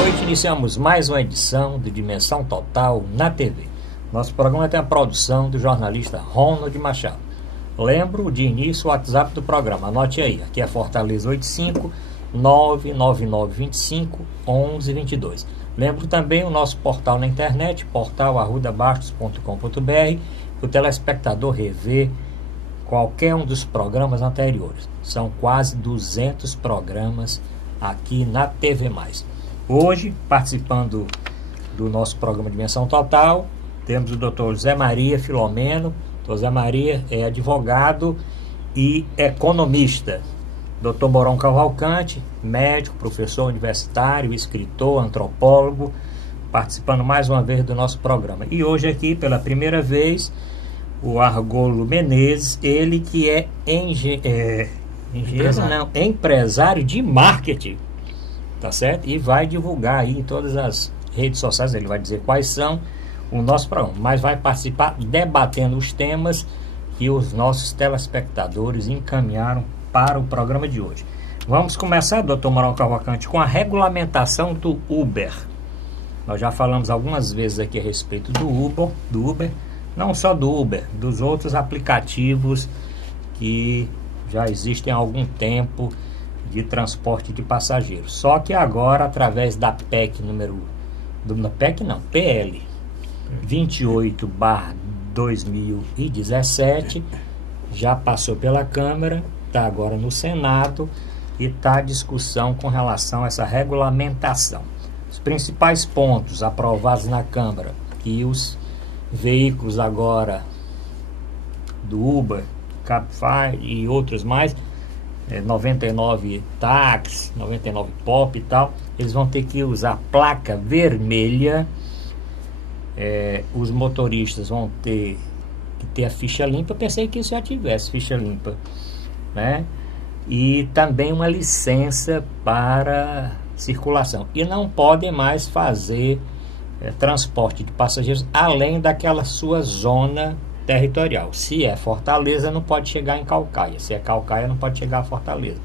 noite, iniciamos mais uma edição de Dimensão Total na TV. Nosso programa tem a produção do jornalista Ronald Machado. Lembro de início o WhatsApp do programa, anote aí, aqui é Fortaleza 85 99925 1122. Lembro também o nosso portal na internet, portal@arrudabastos.com.br, o telespectador rever qualquer um dos programas anteriores. São quase 200 programas aqui na TV+. Hoje, participando do nosso programa Dimensão Total, temos o Dr. José Maria Filomeno. Dr. José Maria é advogado e economista. Dr. Mourão Cavalcante, médico, professor universitário, escritor, antropólogo, participando mais uma vez do nosso programa. E hoje aqui, pela primeira vez, o Argolo Menezes, ele que é empresário de marketing, tá certo? E vai divulgar aí em todas as redes sociais, ele vai dizer quais são o nosso programa, mas vai participar debatendo os temas que os nossos telespectadores encaminharam para o programa de hoje. Vamos começar, doutor Mourão Cavalcante, com a regulamentação do Uber. Nós já falamos algumas vezes aqui a respeito do Uber, não só do Uber, dos outros aplicativos que já existem há algum tempo de transporte de passageiros. Só que agora, através da PEC PL 28/2017, já passou pela Câmara, está agora no Senado e está a discussão com relação a essa regulamentação. Os principais pontos aprovados na Câmara, que os veículos agora do Uber, Cabify e outros mais, 99 táxi, 99 pop e tal, eles vão ter que usar placa vermelha. Os motoristas vão ter que ter a ficha limpa. Eu pensei que isso já tivesse ficha limpa, né? E também uma licença para circulação. E não podem mais fazer transporte de passageiros além daquela sua zona territorial. Se é Fortaleza, não pode chegar em Caucaia. Se é Caucaia, não pode chegar a Fortaleza.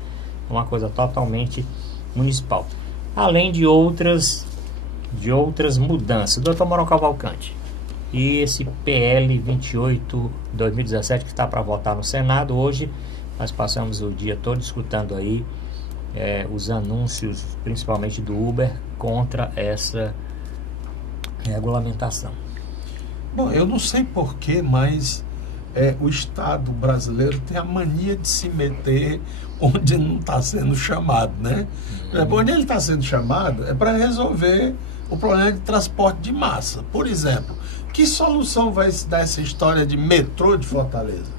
É uma coisa totalmente municipal. Além de outras mudanças. Doutor Mourão Cavalcante, e esse PL 28/2017 que está para votar no Senado, hoje nós passamos o dia todo escutando aí os anúncios, principalmente do Uber, contra essa regulamentação. Bom, eu não sei porquê, mas o Estado brasileiro tem a mania de se meter onde não está sendo chamado, né? Onde ele está sendo chamado é para resolver o problema de transporte de massa. Por exemplo, que solução vai se dar essa história de metrô de Fortaleza?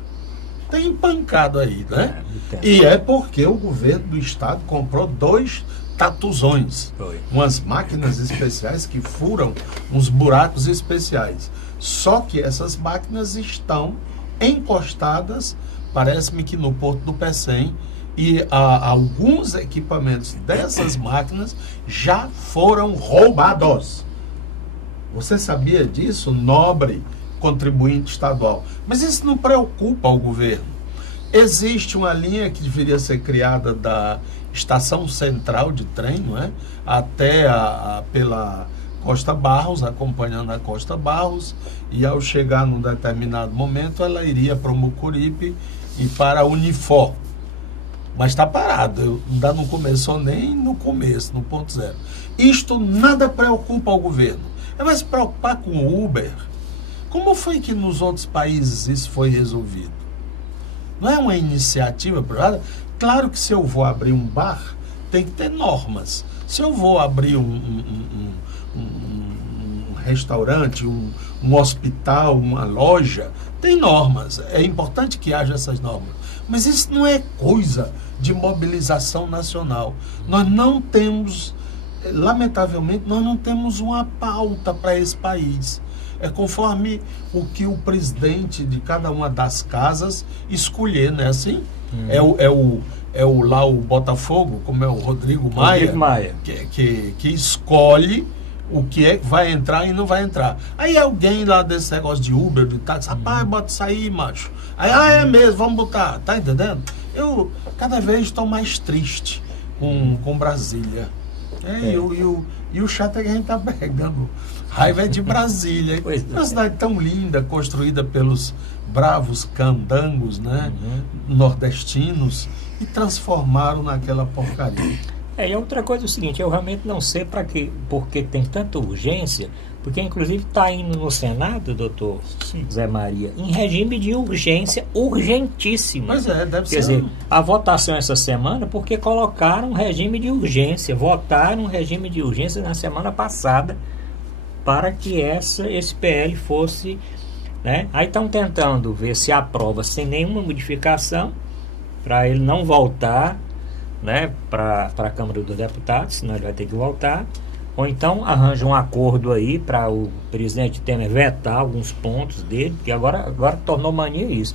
Tem empancado aí, né? E é porque o governo do estado comprou 2 tatuzões, umas máquinas especiais que furam uns buracos especiais. Só que essas máquinas estão encostadas, parece-me que no Porto do Pecém, e alguns equipamentos dessas máquinas já foram roubados. Você sabia disso, nobre contribuinte estadual? Mas isso não preocupa o governo. Existe uma linha que deveria ser criada da estação central de trem, não é? Até pela Costa Barros, acompanhando a Costa Barros, e ao chegar num determinado momento ela iria para o Mucuripe e para a Unifor. Mas está parado, ainda não começou nem no começo, no ponto zero. Isto nada preocupa o governo. Vai se preocupar com o Uber. Como foi que nos outros países isso foi resolvido? Não é uma iniciativa privada? Claro que se eu vou abrir um bar, tem que ter normas. Se eu vou abrir um restaurante, um hospital, uma loja, tem normas. É importante que haja essas normas. Mas isso não é coisa de mobilização nacional. Nós não temos, lamentavelmente, nós não temos uma pauta para esse país. É conforme o que o presidente de cada uma das casas escolher, né? Assim, lá o Botafogo, como é o Rodrigo Maia. Que escolhe o que é que vai entrar e não vai entrar. Aí alguém lá desse negócio de Uber, de táxi, rapaz, bota isso aí, macho. Aí, é mesmo, vamos botar, tá entendendo? Eu cada vez estou mais triste com Brasília. E o chato é que a gente está pegando. Raiva é de Brasília. Uma cidade tão linda, construída pelos bravos candangos, né? Nordestinos, e transformaram naquela porcaria. E outra coisa é o seguinte, eu realmente não sei porque tem tanta urgência, porque inclusive está indo no Senado, doutor Zé Maria, em regime de urgência urgentíssima. Pois é, deve ser. Quer dizer, a votação essa semana, porque colocaram um regime de urgência, votaram um regime de urgência na semana passada, para que esse PL fosse, né? Aí estão tentando ver se aprova sem nenhuma modificação, para ele não voltar, né, para a Câmara dos Deputados, senão ele vai ter que voltar, ou então arranja um acordo aí para o presidente Temer vetar alguns pontos dele, que agora tornou mania isso.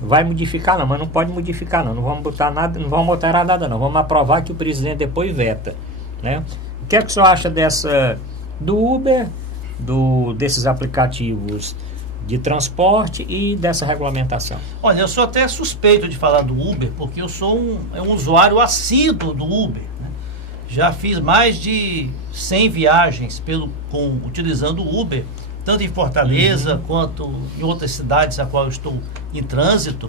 Vai modificar não, mas não pode modificar não vamos botar nada, não vamos alterar nada não, vamos aprovar que o presidente depois veta, né? O que é que o senhor acha do Uber, desses aplicativos de transporte e dessa regulamentação? Olha, eu sou até suspeito de falar do Uber, porque eu sou um usuário assíduo do Uber, né? Já fiz mais de 100 viagens utilizando o Uber, tanto em Fortaleza quanto em outras cidades a qual eu estou em trânsito.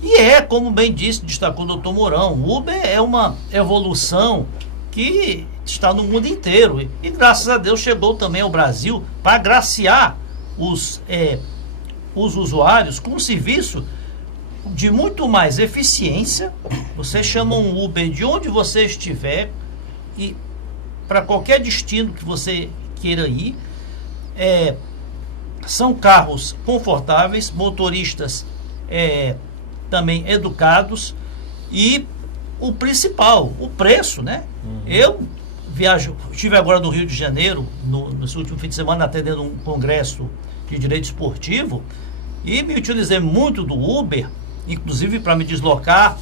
E como bem destacou o doutor Mourão, o Uber é uma evolução que está no mundo inteiro e graças a Deus chegou também ao Brasil para agraciar os usuários com um serviço de muito mais eficiência. Você chama um Uber de onde você estiver e para qualquer destino que você queira ir. São carros confortáveis, motoristas também educados e o principal, o preço, né? Eu estive agora no Rio de Janeiro, nesse último fim de semana, atendendo um congresso de direito esportivo e me utilizei muito do Uber, inclusive para me deslocar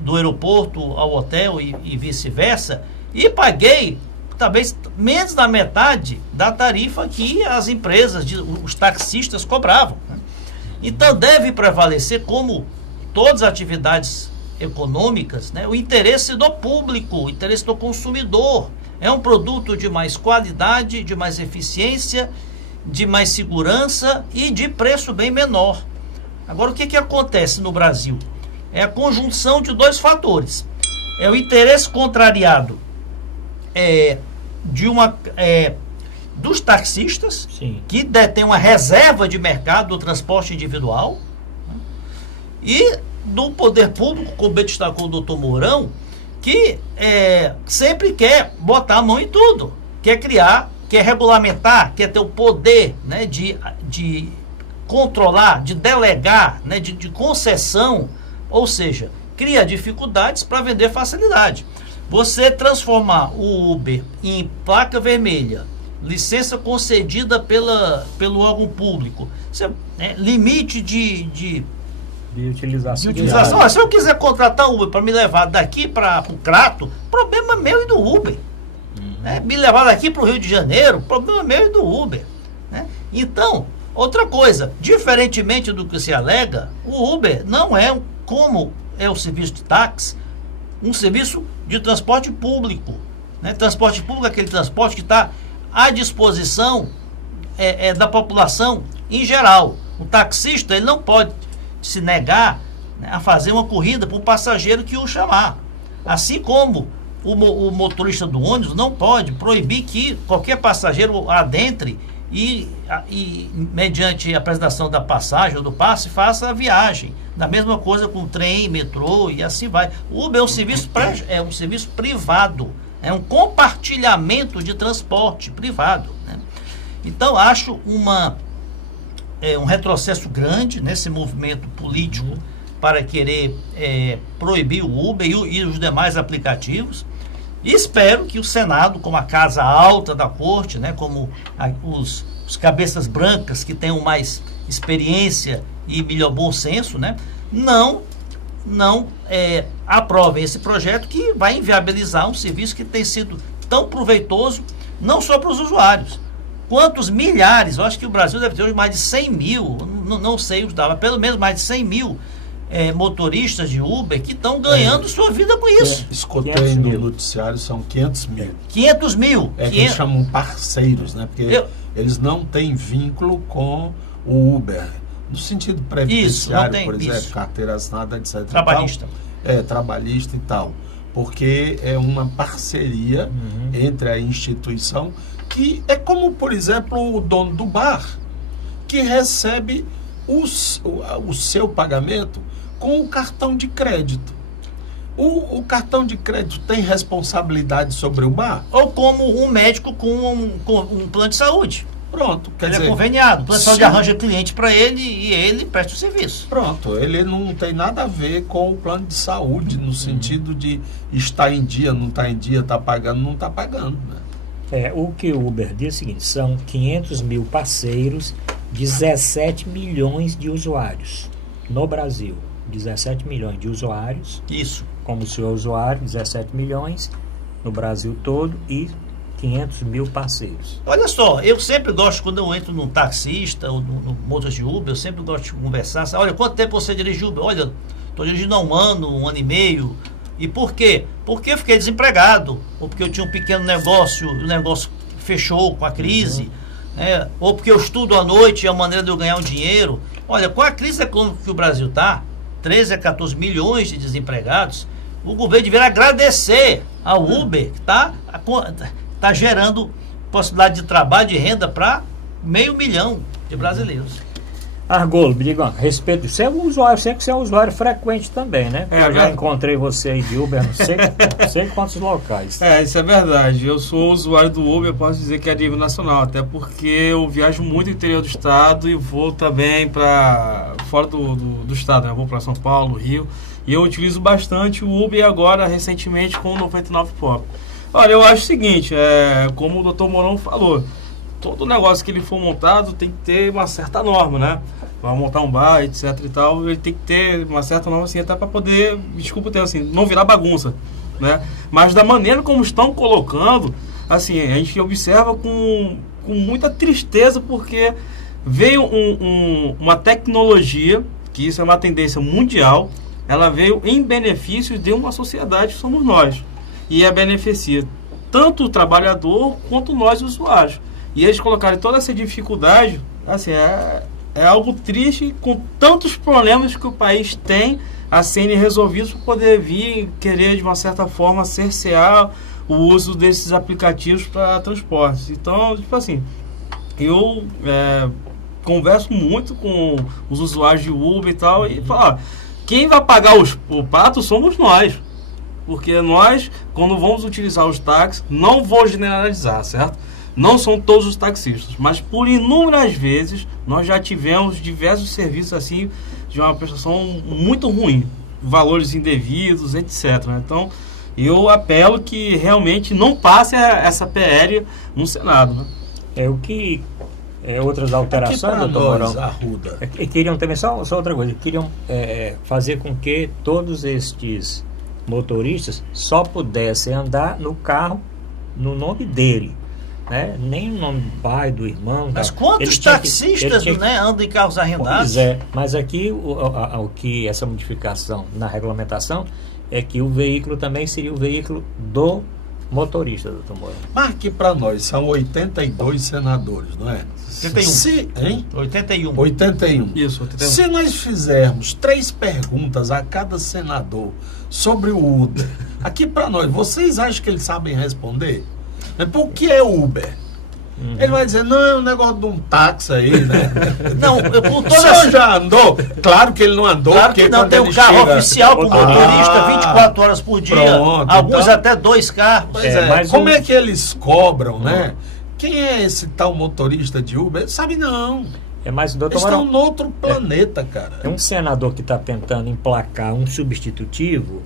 do aeroporto ao hotel e vice-versa, e paguei talvez menos da metade da tarifa que as empresas, os taxistas cobravam, né? Então deve prevalecer, como todas as atividades econômicas, né, o interesse do público, o interesse do consumidor. É um produto de mais qualidade, de mais eficiência, de mais segurança e de preço bem menor. Agora, o que acontece no Brasil? É a conjunção de dois fatores. É o interesse contrariado dos taxistas, sim, que detêm uma reserva de mercado do transporte individual, né, e do poder público, como bem destacou o doutor Mourão, que sempre quer botar a mão em tudo, quer criar, quer regulamentar, quer ter o poder, né, de controlar, de delegar, né, de concessão, ou seja, cria dificuldades para vender facilidade. Você transformar o Uber em placa vermelha, licença concedida pelo órgão público, limite de utilização. Se eu quiser contratar Uber para me levar daqui para o Crato, problema meu e do Uber. Né? Me levar daqui para o Rio de Janeiro, problema meu e do Uber. Né? Então, outra coisa, diferentemente do que se alega, o Uber não é, como é o serviço de táxi, um serviço de transporte público. Né? Transporte público é aquele transporte que está à disposição da população em geral. O taxista, ele não pode se negar, né, a fazer uma corrida para o passageiro que o chamar. Assim como o motorista do ônibus não pode proibir que qualquer passageiro adentre e mediante a apresentação da passagem ou do passe, faça a viagem. Da mesma coisa com trem, metrô e assim vai. O Uber é um serviço privado, é um compartilhamento de transporte privado, né? Então, acho um retrocesso grande nesse movimento político para querer proibir o Uber e os demais aplicativos. E espero que o Senado, como a casa alta da corte, né, como os cabeças brancas que tenham mais experiência e melhor bom senso, né, não aprovem esse projeto que vai inviabilizar um serviço que tem sido tão proveitoso, não só para os usuários, quantos milhares. Eu acho que o Brasil deve ter hoje mais de 100 mil, não sei os dados, mas pelo menos mais de 100 mil motoristas de Uber que estão ganhando sua vida com isso. Escutei no noticiário, são 500 mil. 500 mil. Que eles chamam parceiros, né? Porque eles não têm vínculo com o Uber. No sentido previdenciário, por exemplo, carteira assinada, etc. Trabalhista. Trabalhista e tal. Porque é uma parceria entre a instituição, que é como, por exemplo, o dono do bar, que recebe o seu pagamento com o cartão de crédito. O cartão de crédito tem responsabilidade sobre o bar? Ou como um médico com um plano de saúde. Pronto. Quer dizer, é conveniado. O plano de saúde arranja cliente para ele e ele presta o serviço. Pronto. Ele não tem nada a ver com o plano de saúde, no sentido de estar em dia, não está em dia, está pagando, não está pagando. Né? O que o Uber diz é o seguinte, são 500 mil parceiros, 17 milhões de usuários no Brasil. 17 milhões de usuários. Isso. Como o senhor usuário, 17 milhões no Brasil todo e 500 mil parceiros. Olha só, eu sempre gosto, quando eu entro num taxista ou no motorista de Uber, eu sempre gosto de conversar. Olha, quanto tempo você dirige Uber? Olha, estou dirigindo há um ano e meio. E por quê? Porque eu fiquei desempregado, ou porque eu tinha um pequeno negócio, o negócio fechou com a crise, ou porque eu estudo à noite e é a maneira de eu ganhar um dinheiro. Olha, com a crise econômica que o Brasil está, 13 a 14 milhões de desempregados, o governo deveria agradecer ao Uber, que está gerando possibilidade de trabalho, de renda para 500 mil de brasileiros. Argolo, me diga a respeito, você é um usuário, sei que você é um usuário frequente também, né? Eu já encontrei você aí de Uber, não sei quantos locais. Isso é verdade. Eu sou usuário do Uber, eu posso dizer que é a nível nacional, até porque eu viajo muito no interior do estado e vou também para fora do estado, né? Eu vou para São Paulo, Rio, e eu utilizo bastante o Uber agora, recentemente, com o 99 Pop. Olha, eu acho o seguinte, como o Dr. Mourão falou, todo negócio que ele for montado tem que ter uma certa norma, né? Vai montar um bar, etc e tal, ele tem que ter uma certa norma assim, até para poder, desculpa o termo assim, não virar bagunça, né? Mas da maneira como estão colocando, assim, a gente observa com muita tristeza, porque veio uma tecnologia, que isso é uma tendência mundial, ela veio em benefício de uma sociedade que somos nós, e beneficia tanto o trabalhador quanto nós usuários. E eles colocarem toda essa dificuldade, assim, é algo triste, com tantos problemas que o país tem a serem resolvidos para poder vir querer, de uma certa forma, cercear o uso desses aplicativos para transportes. Então, tipo assim, eu converso muito com os usuários de Uber e tal, e falo, quem vai pagar o pato somos nós. Porque nós, quando vamos utilizar os táxis, não vou generalizar, certo? Não são todos os taxistas, mas por inúmeras vezes nós já tivemos diversos serviços assim de uma prestação muito ruim, valores indevidos, etc. Então, eu apelo que realmente não passe essa PL no Senado. Né? O que outras alterações, doutor Mourão? Arruda. Queriam também, só outra coisa, queriam fazer com que todos estes motoristas só pudessem andar no carro no nome dele, né? Nem no nome do pai, do irmão. Mas quantos taxistas andam em carros arrendados? Pois é, mas aqui o que essa modificação na regulamentação é que o veículo também seria o veículo do motorista, doutor Mourão. Marque para nós, são 82 senadores, não é? 81. 81. Isso, 81. Se nós fizermos 3 perguntas a cada senador sobre o Uber, aqui para nós, vocês acham que eles sabem responder? Por que é Uber? Ele vai dizer, não, é um negócio de um táxi aí, né? Não, com o senhor já andou? Claro que ele não andou. Claro que não, tem um carro oficial para o motorista 24 horas por dia. Pronto, alguns então, até 2 carros. Mas como é que eles cobram, né? Quem é esse tal motorista de Uber? Ele sabe não. Mas, doutor Eles estão no outro planeta, cara. É um senador que está tentando emplacar um substitutivo.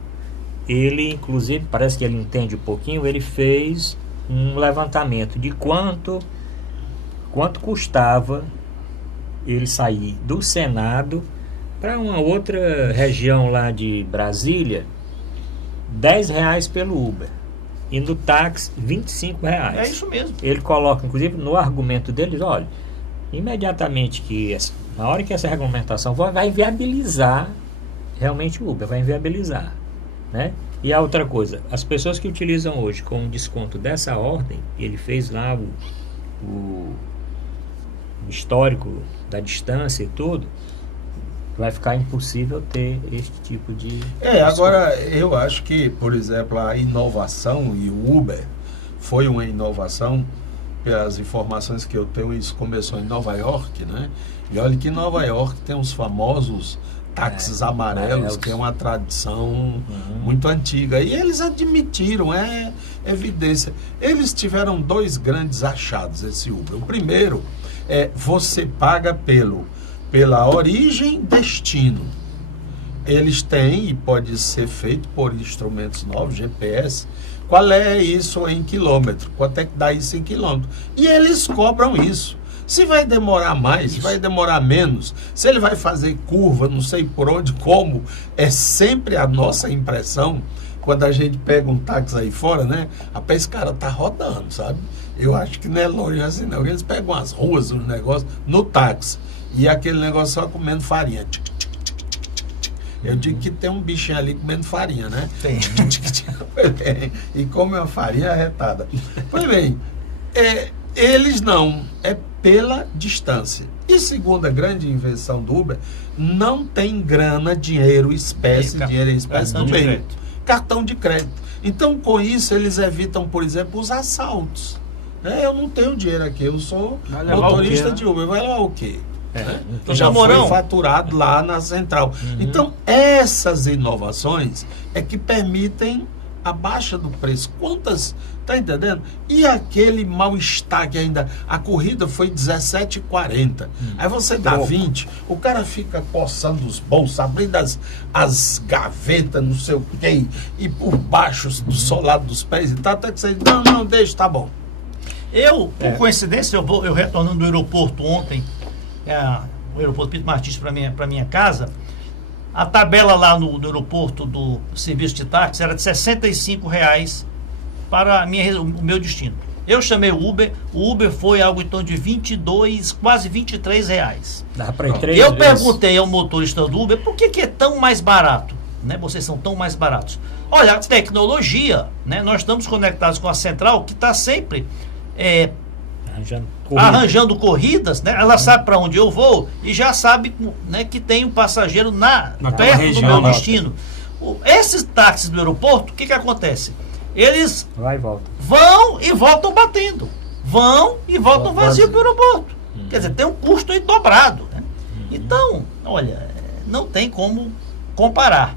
Ele, inclusive, parece que ele entende um pouquinho, ele fez um levantamento de quanto custava ele sair do Senado para uma outra região lá de Brasília, R$10 pelo Uber, e no táxi R$25. É isso mesmo. Ele coloca, inclusive, no argumento dele, diz, olha, imediatamente na hora que essa regulamentação vai viabilizar realmente o Uber vai inviabilizar, né? E a outra coisa, as pessoas que utilizam hoje com um desconto dessa ordem, ele fez lá o histórico da distância e tudo, vai ficar impossível ter esse tipo de... Agora eu acho que, por exemplo, a inovação, e o Uber foi uma inovação, pelas informações que eu tenho, isso começou em Nova York, né? E olha que Nova York tem os famosos táxis amarelos, que é uma tradição muito antiga. E eles admitiram, é evidência. Eles tiveram 2 grandes achados, esse Uber. O primeiro é você paga pela origem e destino. Eles têm, e pode ser feito por instrumentos novos, GPS. Qual é isso em quilômetro? Quanto é que dá isso em quilômetro? E eles cobram isso. Se vai demorar mais, se vai demorar menos, se ele vai fazer curva, não sei por onde, como, é sempre a nossa impressão, quando a gente pega um táxi aí fora, né? Rapaz, esse cara tá rodando, sabe? Eu acho que não é longe assim não. Eles pegam as ruas, os negócios, no táxi, e aquele negócio só comendo farinha. Eu digo que tem um bichinho ali comendo farinha, né? Tem. E come uma farinha arretada. Pois bem, eles não, é pela distância. E segunda grande invenção do Uber, não tem grana, dinheiro, espécie, dinheiro em espécie no meio. Cartão de crédito. Então, com isso, eles evitam, por exemplo, os assaltos. Eu não tenho dinheiro aqui, eu sou motorista de Uber. Vai levar o quê? Então, já foi faturado lá na central. Então, essas inovações é que permitem a baixa do preço. Quantas, tá entendendo? E aquele mal-estar que ainda, a corrida foi 17,40. Aí você dá 20, o cara fica coçando os bolsos, abrindo as gavetas, não sei o quê, e por baixo do solado dos pés e tal, até que você diz, não, deixa, tá bom. Por coincidência, eu retornando do aeroporto ontem, o aeroporto Pinto Martins para minha casa, a tabela lá no aeroporto do serviço de táxi era de R$65 para o meu destino. Eu chamei o Uber foi algo em torno de 22, quase R$23. Dá para ir 3 Eu vezes. perguntei ao motorista do Uber por que é tão mais barato, né? Vocês são tão mais baratos. Olha, a tecnologia, né? Nós estamos conectados com a central que está sempre arranjando corridas, né? Ela sabe para onde eu vou e já sabe, né, que tem um passageiro perto região, do meu destino. Esses táxis do aeroporto, o que acontece? Eles vão e voltam batendo. Vão e voltam vazio para o aeroporto. Quer dizer, tem um custo aí dobrado, né? Então, olha, não tem como comparar.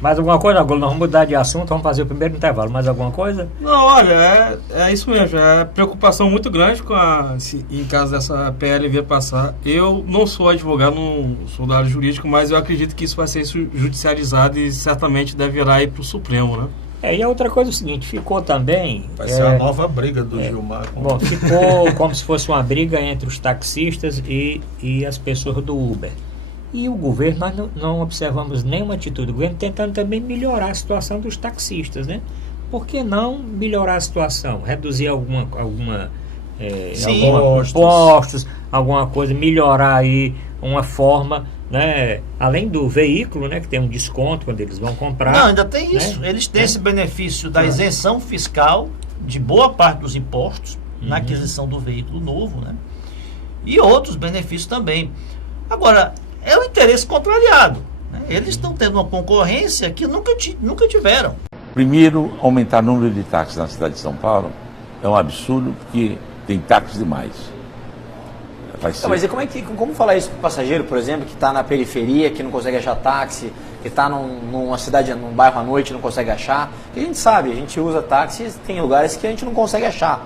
Mais alguma coisa, Agulho? Nós vamos mudar de assunto, vamos fazer o primeiro intervalo. Mais alguma coisa? Não, olha, é isso mesmo. É preocupação muito grande em caso dessa PLV passar. Eu não sou advogado, não sou da área jurídica, mas eu acredito que isso vai ser judicializado e certamente deverá ir para o Supremo, né? E a outra coisa é o seguinte, ficou também... Vai ser a nova briga do Gilmar. Bom, ficou como se fosse uma briga entre os taxistas e as pessoas do Uber. E o governo, nós não observamos nenhuma atitude do governo tentando também melhorar a situação dos taxistas, né? Por que não melhorar a situação? Reduzir alguma impostos, alguma coisa, melhorar aí uma forma, né? Além do veículo, né? Que tem um desconto quando eles vão comprar. Não, ainda tem isso. Né? Eles têm esse benefício da isenção fiscal de boa parte dos impostos na aquisição do veículo novo, né? E outros benefícios também. Agora, é o interesse contrariado, né? Eles estão tendo uma concorrência que nunca tiveram. Primeiro, aumentar o número de táxis na cidade de São Paulo é um absurdo, porque tem táxis demais. Mas e como falar isso para o passageiro, por exemplo, que está na periferia, que não consegue achar táxi, que está numa cidade, num bairro à noite e não consegue achar? Porque a gente sabe, a gente usa táxis, tem lugares que a gente não consegue achar.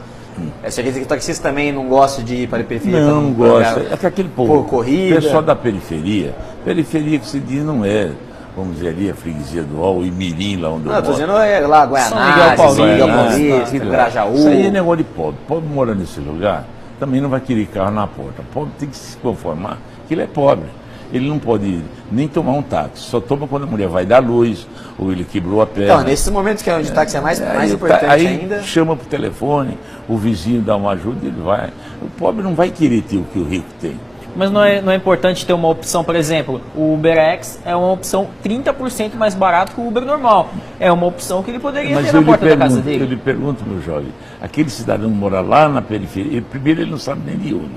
Você quer dizer que o taxista também não gosta de ir para a periferia? Não gosta. É que aquele povo, corrida. O pessoal da periferia que se diz não é, vamos dizer ali, a freguesia do Ol, e Mirim, lá onde eu moro. Estou dizendo lá, Guaianazes, São Miguel Paulista, Grajaú. Isso aí é negócio de pobre. Pobre mora nesse lugar, também não vai querer carro na porta. Pobre tem que se conformar que ele é pobre. Ele não pode nem tomar um táxi, só toma quando a mulher vai dar luz, ou ele quebrou a perna. Então, nesses momentos que é onde o táxi é mais importante aí ainda... chama por telefone, o vizinho dá uma ajuda e ele vai. O pobre não vai querer ter o que o rico tem. Mas não é importante ter uma opção, por exemplo, o UberX é uma opção 30% mais barato que o Uber normal. É uma opção que ele poderia ter na porta da casa dele. Eu lhe pergunto, meu jovem, aquele cidadão mora lá na periferia, primeiro ele não sabe nem de Uber,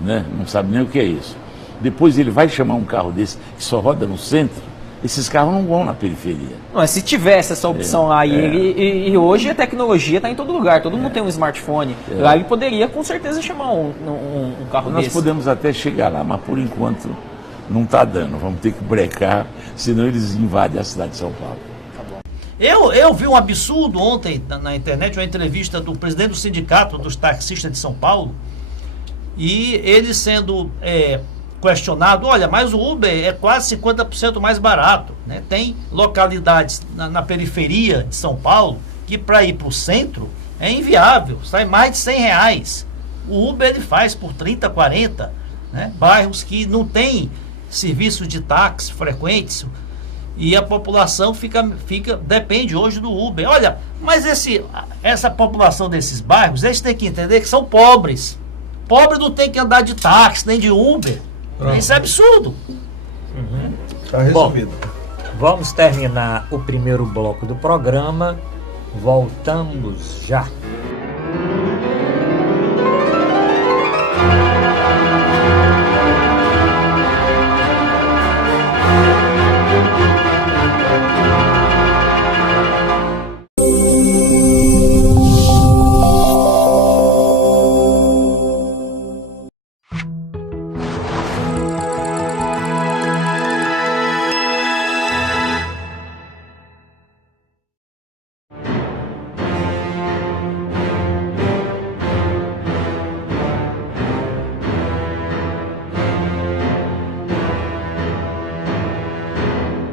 né? Não sabe nem o que é isso. Depois ele vai chamar um carro desse que só roda no centro, esses carros não vão na periferia. Não, se tivesse essa opção lá, e hoje a tecnologia está em todo lugar, todo mundo tem um smartphone, lá ele poderia com certeza chamar um carro desse. Nós podemos até chegar lá, mas por enquanto não está dando, vamos ter que brecar, senão eles invadem a cidade de São Paulo. Eu vi um absurdo ontem na internet, uma entrevista do presidente do sindicato dos taxistas de São Paulo, e ele sendo questionado, olha, mas o Uber é quase 50% mais barato, né? Tem localidades na periferia de São Paulo que para ir para o centro é inviável, sai mais de R$100. O Uber ele faz por 30, 40, né? Bairros que não tem serviço de táxi frequentes e a população depende hoje do Uber. Olha, mas essa população desses bairros, eles têm que entender que são pobres. Pobre não tem que andar de táxi nem de Uber. Isso é absurdo. Está resolvido. Bom, vamos terminar o primeiro bloco do programa. Voltamos já.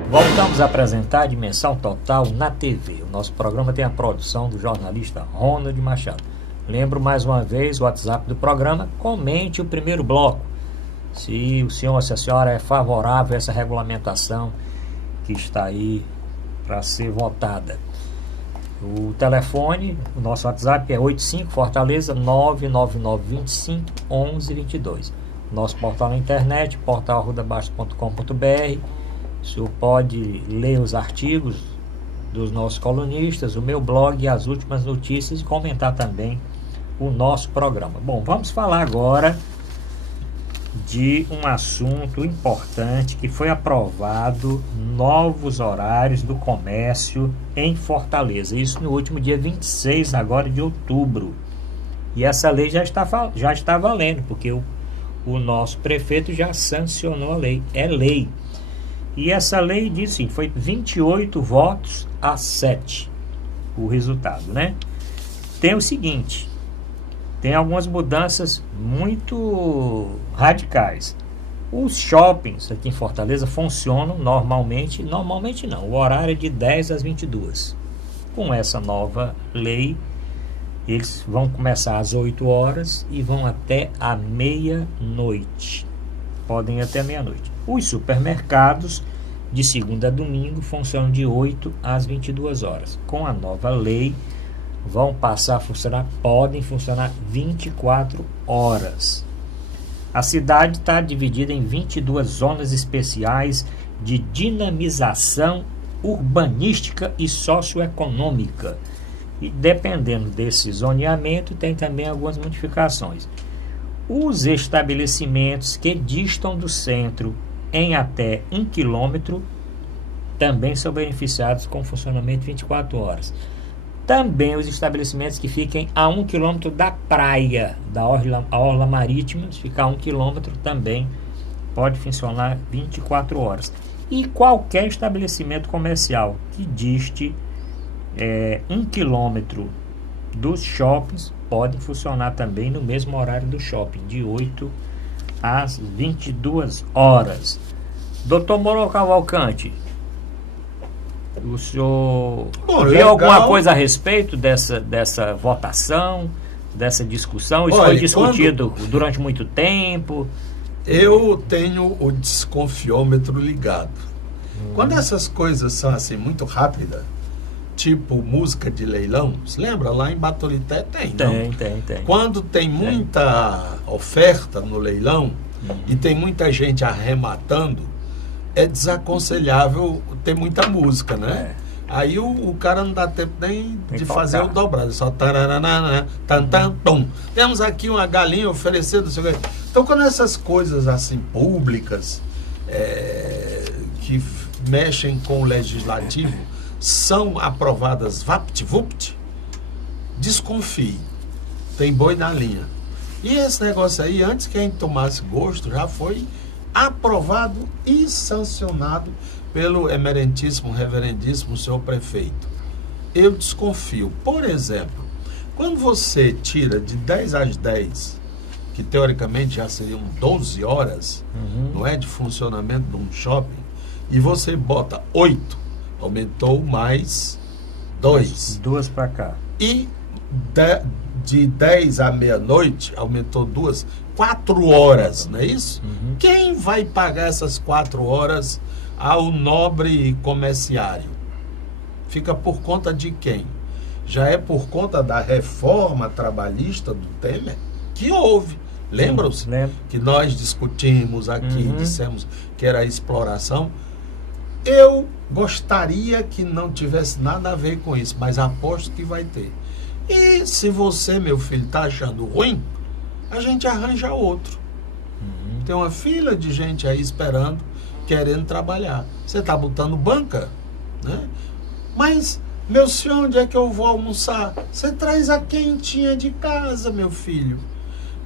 Voltamos a apresentar a Dimensão Total na TV. O nosso programa tem a produção do jornalista Ronald Machado. Lembro mais uma vez o WhatsApp do programa. Comente o primeiro bloco. Se o senhor ou se a senhora é favorável a essa regulamentação que está aí para ser votada. O telefone, o nosso WhatsApp é 85 Fortaleza 999251122. Nosso portal na internet, portal@arrudabaixo.com.br. O senhor pode ler os artigos dos nossos colunistas, o meu blog e as últimas notícias e comentar também o nosso programa. Bom, vamos falar agora de um assunto importante que foi aprovado, novos horários do comércio em Fortaleza. Isso no último dia 26 agora de outubro. E essa lei já está valendo, porque o nosso prefeito já sancionou a lei. É lei. E essa lei diz assim, foi 28 votos a 7 o resultado, né? Tem o seguinte, tem algumas mudanças muito radicais. Os shoppings aqui em Fortaleza funcionam normalmente não, o horário é de 10 às 22. Com essa nova lei, eles vão começar às 8 horas e vão até a meia-noite. Podem ir até meia-noite. Os supermercados, de segunda a domingo, funcionam de 8 às 22 horas. Com a nova lei, vão passar a funcionar, podem funcionar 24 horas. A cidade está dividida em 22 zonas especiais de dinamização urbanística e socioeconômica. E dependendo desse zoneamento, tem também algumas modificações. Os estabelecimentos que distam do centro em até 1 quilômetro também são beneficiados com funcionamento 24 horas. Também os estabelecimentos que fiquem a 1 quilômetro da praia, da orla marítima, se ficar a 1 quilômetro também pode funcionar 24 horas. E qualquer estabelecimento comercial que diste 1 quilômetro dos shoppings pode funcionar também no mesmo horário do shopping, de 8 às 22 horas. Dr. Moro Cavalcante, o senhor viu alguma coisa a respeito dessa votação, dessa discussão? Isso foi discutido durante muito tempo? Eu tenho o desconfiômetro ligado. Quando essas coisas são assim muito rápidas, tipo música de leilão, você lembra? Lá em Baturité tem. Quando tem muita oferta no leilão, e tem muita gente arrematando, é desaconselhável ter muita música, né? Aí o cara não dá tempo nem de fazer o dobrado, só taranana, tan, tan, tum. Temos aqui uma galinha oferecendo, então quando essas coisas assim públicas que mexem com o legislativo são aprovadas vapt-vupt, desconfie, tem boi na linha. E esse negócio aí, antes que a gente tomasse gosto, já foi aprovado e sancionado pelo emerentíssimo, reverendíssimo senhor prefeito. Eu desconfio. Por exemplo, quando você tira de 10 às 10, que teoricamente já seriam 12 horas, não é, de funcionamento de um shopping, e você bota 8, aumentou mais 2. 2 para cá. E de 10 à meia-noite, aumentou 2, 4 horas, não é isso? Quem vai pagar essas 4 horas ao nobre comerciário? Fica por conta de quem? Já é por conta da reforma trabalhista do Temer que houve. Lembram-se? Lembro. Que nós discutimos aqui, dissemos que era exploração. Eu gostaria que não tivesse nada a ver com isso, mas aposto que vai ter. E se você, meu filho, está achando ruim, a gente arranja outro. Tem uma fila de gente aí esperando, querendo trabalhar. Você está botando banca, né? Mas, meu senhor, onde é que eu vou almoçar? Você traz a quentinha de casa, meu filho.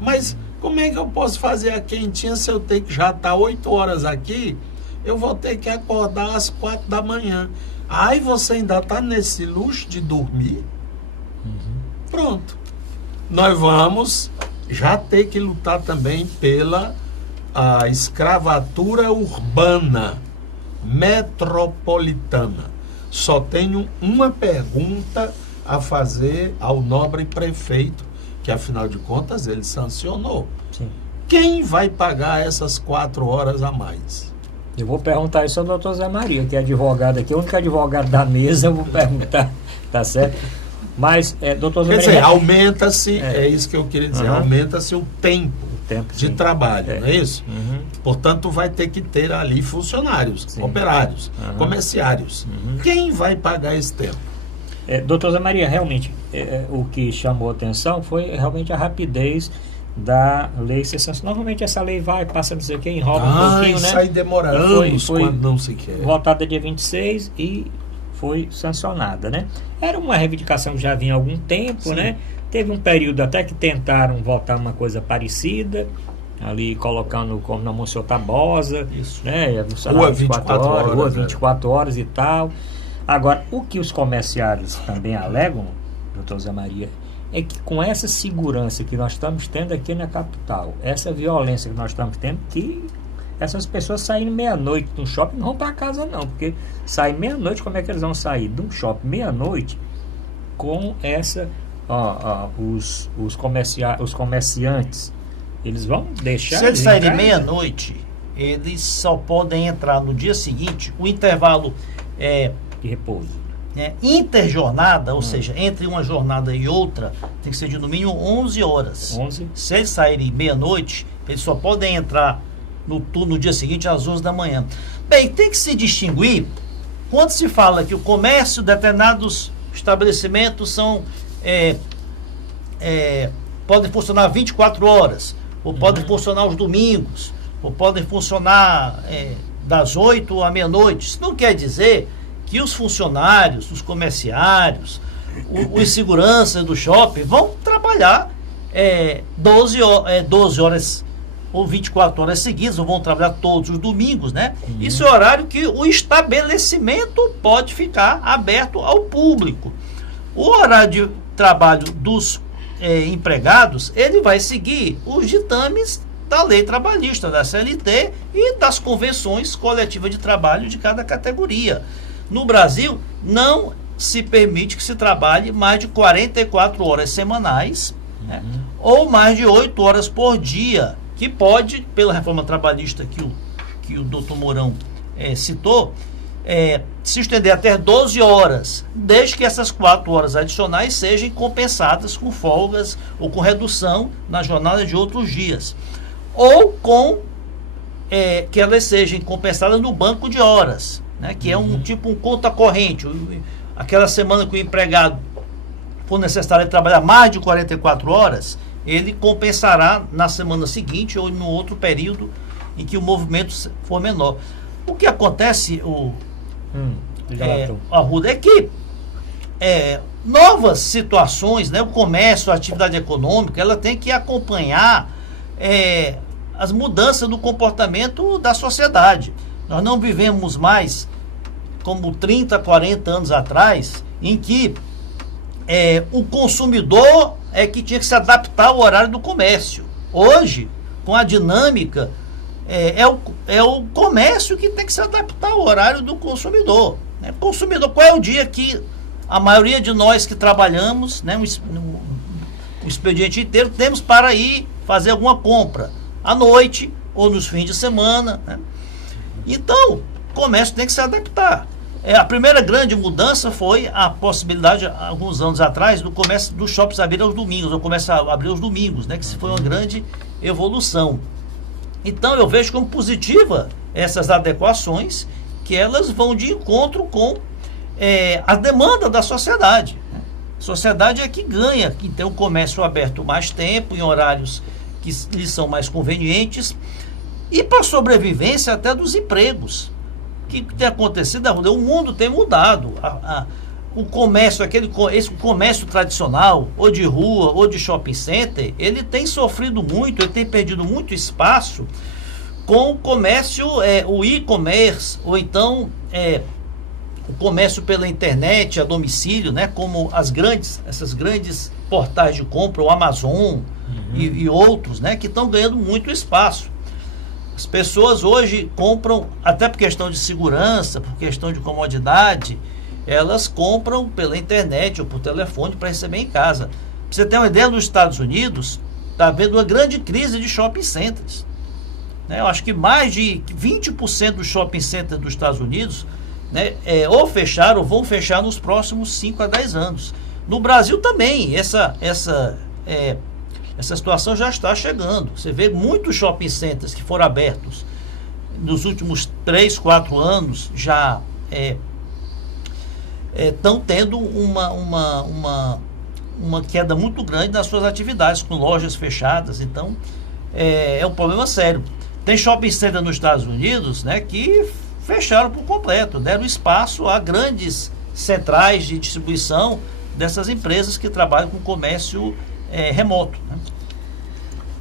Mas como é que eu posso fazer a quentinha se eu tenho que já estar 8 horas aqui? Eu vou ter que acordar às 4 da manhã. Aí você ainda está nesse luxo de dormir? Pronto. Nós vamos já ter que lutar também pela escravatura urbana, metropolitana. Só tenho uma pergunta a fazer ao nobre prefeito, que afinal de contas ele sancionou. Sim. Quem vai pagar essas 4 horas a mais? Eu vou perguntar isso ao doutor Zé Maria, que é advogado aqui, o único advogado da mesa, eu vou perguntar, tá certo? Mas, doutor Zé Quer Maria... dizer, aumenta-se, é isso que eu queria dizer, aumenta-se o tempo de sim. trabalho, não é isso? Portanto, vai ter que ter ali funcionários, Sim. operários, comerciários. Quem vai pagar esse tempo? Doutor Zé Maria, realmente, o que chamou a atenção foi realmente a rapidez da lei ser sancionada. Normalmente essa lei passa não sei o que, enrola um pouquinho, né? Isso aí demora anos quando não se quer. Votada dia 26 e foi sancionada, né? Era uma reivindicação que já vinha há algum tempo, sim, né? Teve um período até que tentaram votar uma coisa parecida, ali colocando como na Monsenhor Tabosa, isso, né? Rua 24 horas. Rua 24 horas e tal. Agora, o que os comerciários também alegam, doutor Zé Maria, é que com essa segurança que nós estamos tendo aqui na capital, essa violência que nós estamos tendo, que essas pessoas saírem meia-noite de um shopping não vão para casa não, porque sair meia-noite, como é que eles vão sair de um shopping meia-noite com essa, os comerciantes, eles vão deixar... Se eles saírem meia-noite, eles só podem entrar no dia seguinte, o intervalo de repouso. Interjornada, ou seja, entre uma jornada e outra, tem que ser de no mínimo 11 horas. 11. Se eles saírem meia-noite, eles só podem entrar no dia seguinte às 11 da manhã. Bem, tem que se distinguir quando se fala que o comércio, determinados estabelecimentos são podem funcionar 24 horas, ou podem funcionar os domingos, ou podem funcionar das 8 à meia-noite. Isso não quer dizer que os funcionários, os comerciários, os seguranças do shopping vão trabalhar 12 horas ou 24 horas seguidas, ou vão trabalhar todos os domingos, né? Isso é horário que o estabelecimento pode ficar aberto ao público. O horário de trabalho dos empregados, ele vai seguir os ditames da lei trabalhista, da CLT e das convenções coletivas de trabalho de cada categoria. No Brasil, não se permite que se trabalhe mais de 44 horas semanais, né? Ou mais de 8 horas por dia, que pode, pela reforma trabalhista que o doutor Mourão citou, se estender até 12 horas, desde que essas 4 horas adicionais sejam compensadas com folgas ou com redução na jornada de outros dias. ou que elas sejam compensadas no banco de horas, né? Que é um conta corrente. Aquela semana que o empregado for necessário trabalhar mais de 44 horas, ele compensará na semana seguinte ou no outro período em que o movimento for menor. O que acontece, Arruda, é que novas situações, né, o comércio, a atividade econômica, ela tem que acompanhar as mudanças do comportamento da sociedade. Nós não vivemos mais como 30, 40 anos atrás, em que o consumidor é que tinha que se adaptar ao horário do comércio. Hoje, com a dinâmica, é o comércio que tem que se adaptar ao horário do consumidor, né? Consumidor, qual é o dia que a maioria de nós que trabalhamos, né, o expediente inteiro, temos para ir fazer alguma compra? À noite ou nos fins de semana, né? Então, o comércio tem que se adaptar. A primeira grande mudança foi a possibilidade, alguns anos atrás, do comércio dos shoppings abrir aos domingos, ou comércio a abrir aos domingos, né? Que foi uma grande evolução. Então, eu vejo como positiva essas adequações, que elas vão de encontro com a demanda da sociedade, né? A sociedade é que ganha, que tem o comércio aberto mais tempo, em horários que lhes são mais convenientes, e para a sobrevivência até dos empregos. O que tem acontecido? O mundo tem mudado. O comércio, esse comércio tradicional, ou de rua, ou de shopping center, ele tem sofrido muito, ele tem perdido muito espaço com o comércio, o e-commerce, ou então o comércio pela internet, a domicílio, né, como essas grandes portais de compra, o Amazon e outros, né, que estão ganhando muito espaço. As pessoas hoje compram, até por questão de segurança, por questão de comodidade, elas compram pela internet ou por telefone para receber em casa. Pra você ter uma ideia, nos Estados Unidos está havendo uma grande crise de shopping centers, né? Eu acho que mais de 20% dos shopping centers dos Estados Unidos, né, ou fecharam ou vão fechar nos próximos 5 a 10 anos. No Brasil também, essa situação já está chegando. Você vê muitos shopping centers que foram abertos nos últimos 3, 4 anos, já estão tendo uma queda muito grande nas suas atividades, com lojas fechadas. Então, é um problema sério. Tem shopping center nos Estados Unidos, né, que fecharam por completo, deram espaço a grandes centrais de distribuição dessas empresas que trabalham com comércio remoto, né?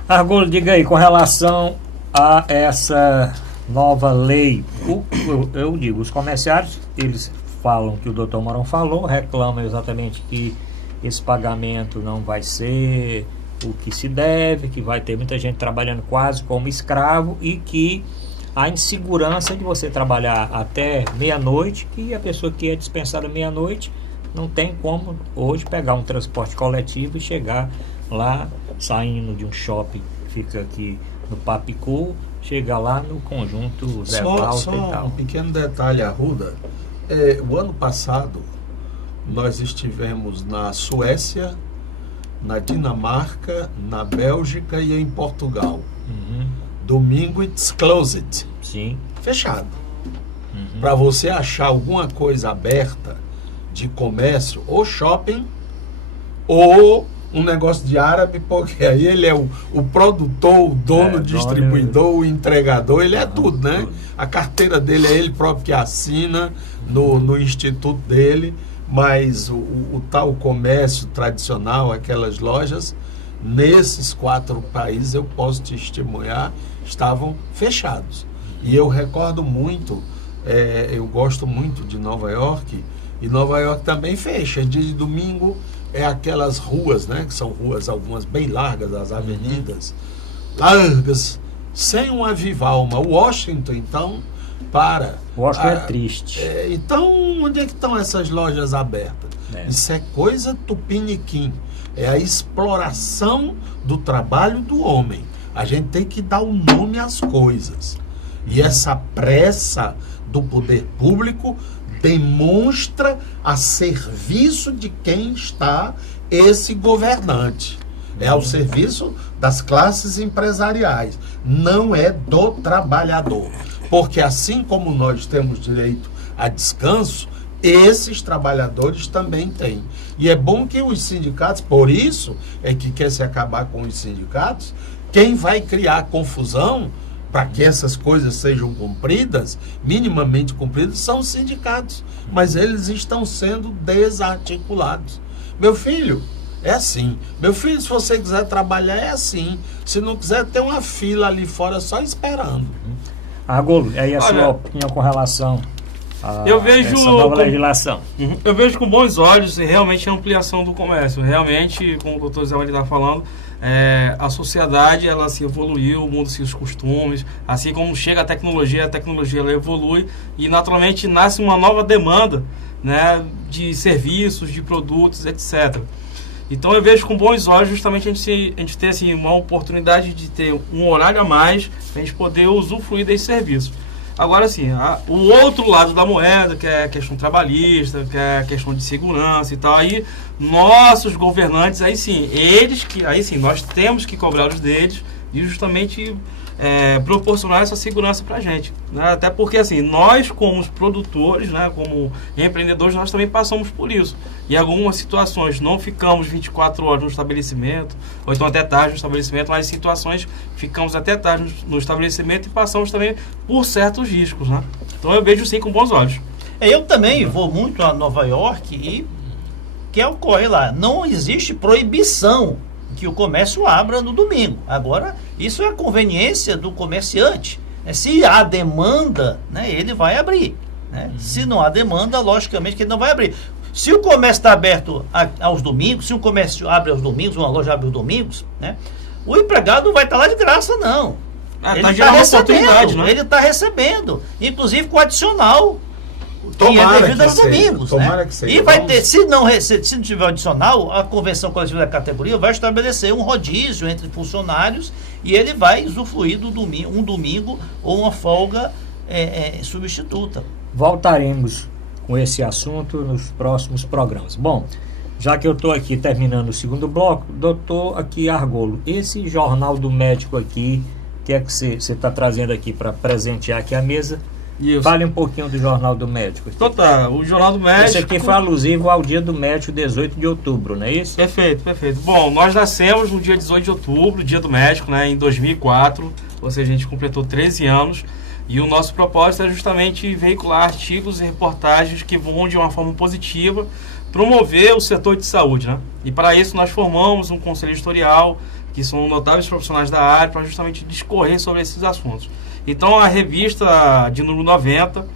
Argolo, diga aí, com relação a essa nova lei, eu digo, os comerciários, eles falam que o doutor Mourão falou, reclamam exatamente que esse pagamento não vai ser o que se deve, que vai ter muita gente trabalhando quase como escravo e que a insegurança de você trabalhar até meia-noite, que a pessoa que é dispensada meia-noite não tem como hoje pegar um transporte coletivo e chegar lá, saindo de um shopping que fica aqui no Papicu, chegar lá no conjunto Zé Walter e tal. Um pequeno detalhe, Arruda. O ano passado nós estivemos na Suécia, na Dinamarca, na Bélgica e em Portugal. Domingo it's closed. Sim. Fechado. Para você achar alguma coisa aberta de comércio, ou shopping, ou um negócio de árabe, porque aí ele é o produtor, o dono, o distribuidor, o entregador, ele é tudo, né? Tudo. A carteira dele é ele próprio que assina no instituto dele, mas o tal comércio tradicional, aquelas lojas, nesses 4 países, eu posso te testemunhar, estavam fechados. E eu recordo muito, eu gosto muito de Nova York, e Nova York também fecha. Dia de domingo é aquelas ruas, né? Que são ruas, algumas bem largas, as avenidas, largas, sem uma viva alma. Washington, então, Washington é triste. Então, onde é que estão essas lojas abertas? Isso é coisa tupiniquim. É a exploração do trabalho do homem. A gente tem que dar o nome às coisas. E essa pressa do poder público demonstra a serviço de quem está esse governante. É ao serviço das classes empresariais, não é do trabalhador. Porque assim como nós temos direito a descanso, esses trabalhadores também têm. E é bom que os sindicatos, por isso é que quer se acabar com os sindicatos, quem vai criar confusão para que essas coisas sejam cumpridas, minimamente cumpridas, são os sindicatos. Mas eles estão sendo desarticulados. Meu filho, é assim. Meu filho, se você quiser trabalhar, é assim. Se não quiser, tem uma fila ali fora só esperando. Argolo, aí a sua opinião com relação a essa nova legislação? Eu vejo com bons olhos realmente a ampliação do comércio. Realmente, como o doutor Zé Maria está falando, a sociedade ela se evoluiu, muda-se os costumes, assim como chega a tecnologia ela evolui e naturalmente nasce uma nova demanda, né, de serviços, de produtos, etc. Então eu vejo com bons olhos justamente a gente ter assim, uma oportunidade de ter um horário a mais para a gente poder usufruir desse serviço. Agora assim, o outro lado da moeda, que é a questão trabalhista, que é a questão de segurança e tal, aí nossos governantes, aí sim, nós temos que cobrar os deles e justamente proporcionar essa segurança para a gente, né? Até porque assim, nós como produtores, né, como empreendedores, nós também passamos por isso. Em algumas situações não ficamos 24 horas no estabelecimento, ou então até tarde no estabelecimento, mas em situações ficamos até tarde no estabelecimento e passamos também por certos riscos, né? Então eu vejo sim com bons olhos. Eu também vou muito a Nova York e que ocorre lá. Não existe proibição que o comércio abra no domingo. Agora, isso é a conveniência do comerciante. Se há demanda, né, ele vai abrir. Né? Se não há demanda, logicamente que ele não vai abrir. Se o comércio está aberto aos domingos, se o comércio abre aos domingos, uma loja abre aos domingos, né, o empregado não vai estar lá de graça, não. Ele está recebendo, né? Ele está recebendo, inclusive com adicional. Tomara devido aos domingos, tomara né? que seja. E vai ter, se não tiver adicional, a convenção coletiva da categoria vai estabelecer um rodízio entre funcionários e ele vai usufruir do domingo, um domingo ou uma folga substituta. Voltaremos com esse assunto nos próximos programas. Bom, já que eu estou aqui terminando o segundo bloco, doutor aqui Argolo, esse Jornal do Médico aqui, que é que você está trazendo aqui para presentear aqui a mesa? Isso. Fale um pouquinho do Jornal do Médico. Então tá, o Jornal do Médico... Esse aqui foi alusivo ao Dia do Médico, 18 de outubro, não é isso? Perfeito. Bom, nós nascemos no dia 18 de outubro, Dia do Médico, né, em 2004, ou seja, a gente completou 13 anos, e o nosso propósito é justamente veicular artigos e reportagens que vão de uma forma positiva promover o setor de saúde, né? E para isso nós formamos um conselho editorial, que são notáveis profissionais da área, para justamente discorrer sobre esses assuntos. Então a revista de número 90,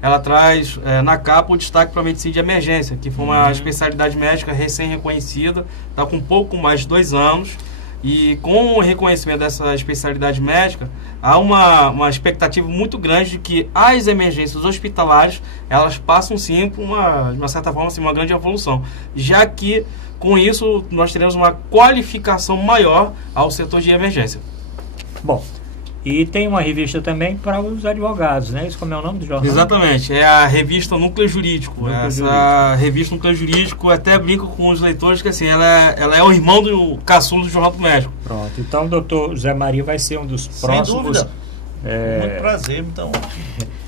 ela traz na capa o destaque para a medicina de emergência, que foi uma especialidade médica recém-reconhecida, está com pouco mais de 2 anos, e com o reconhecimento dessa especialidade médica, há uma expectativa muito grande de que as emergências hospitalares, elas passam sim por de uma certa forma, assim, uma grande evolução, já que com isso nós teremos uma qualificação maior ao setor de emergência. Bom, e tem uma revista também para os advogados, né? Isso como é o nome do jornal? Exatamente, é a revista Núcleo Jurídico. Revista Núcleo Jurídico, eu até brinco com os leitores que assim, ela é o irmão do caçulo do Jornal do Médico. Pronto, então o doutor Zé Maria vai ser um dos próximos... Sem dúvida. Muito prazer, então.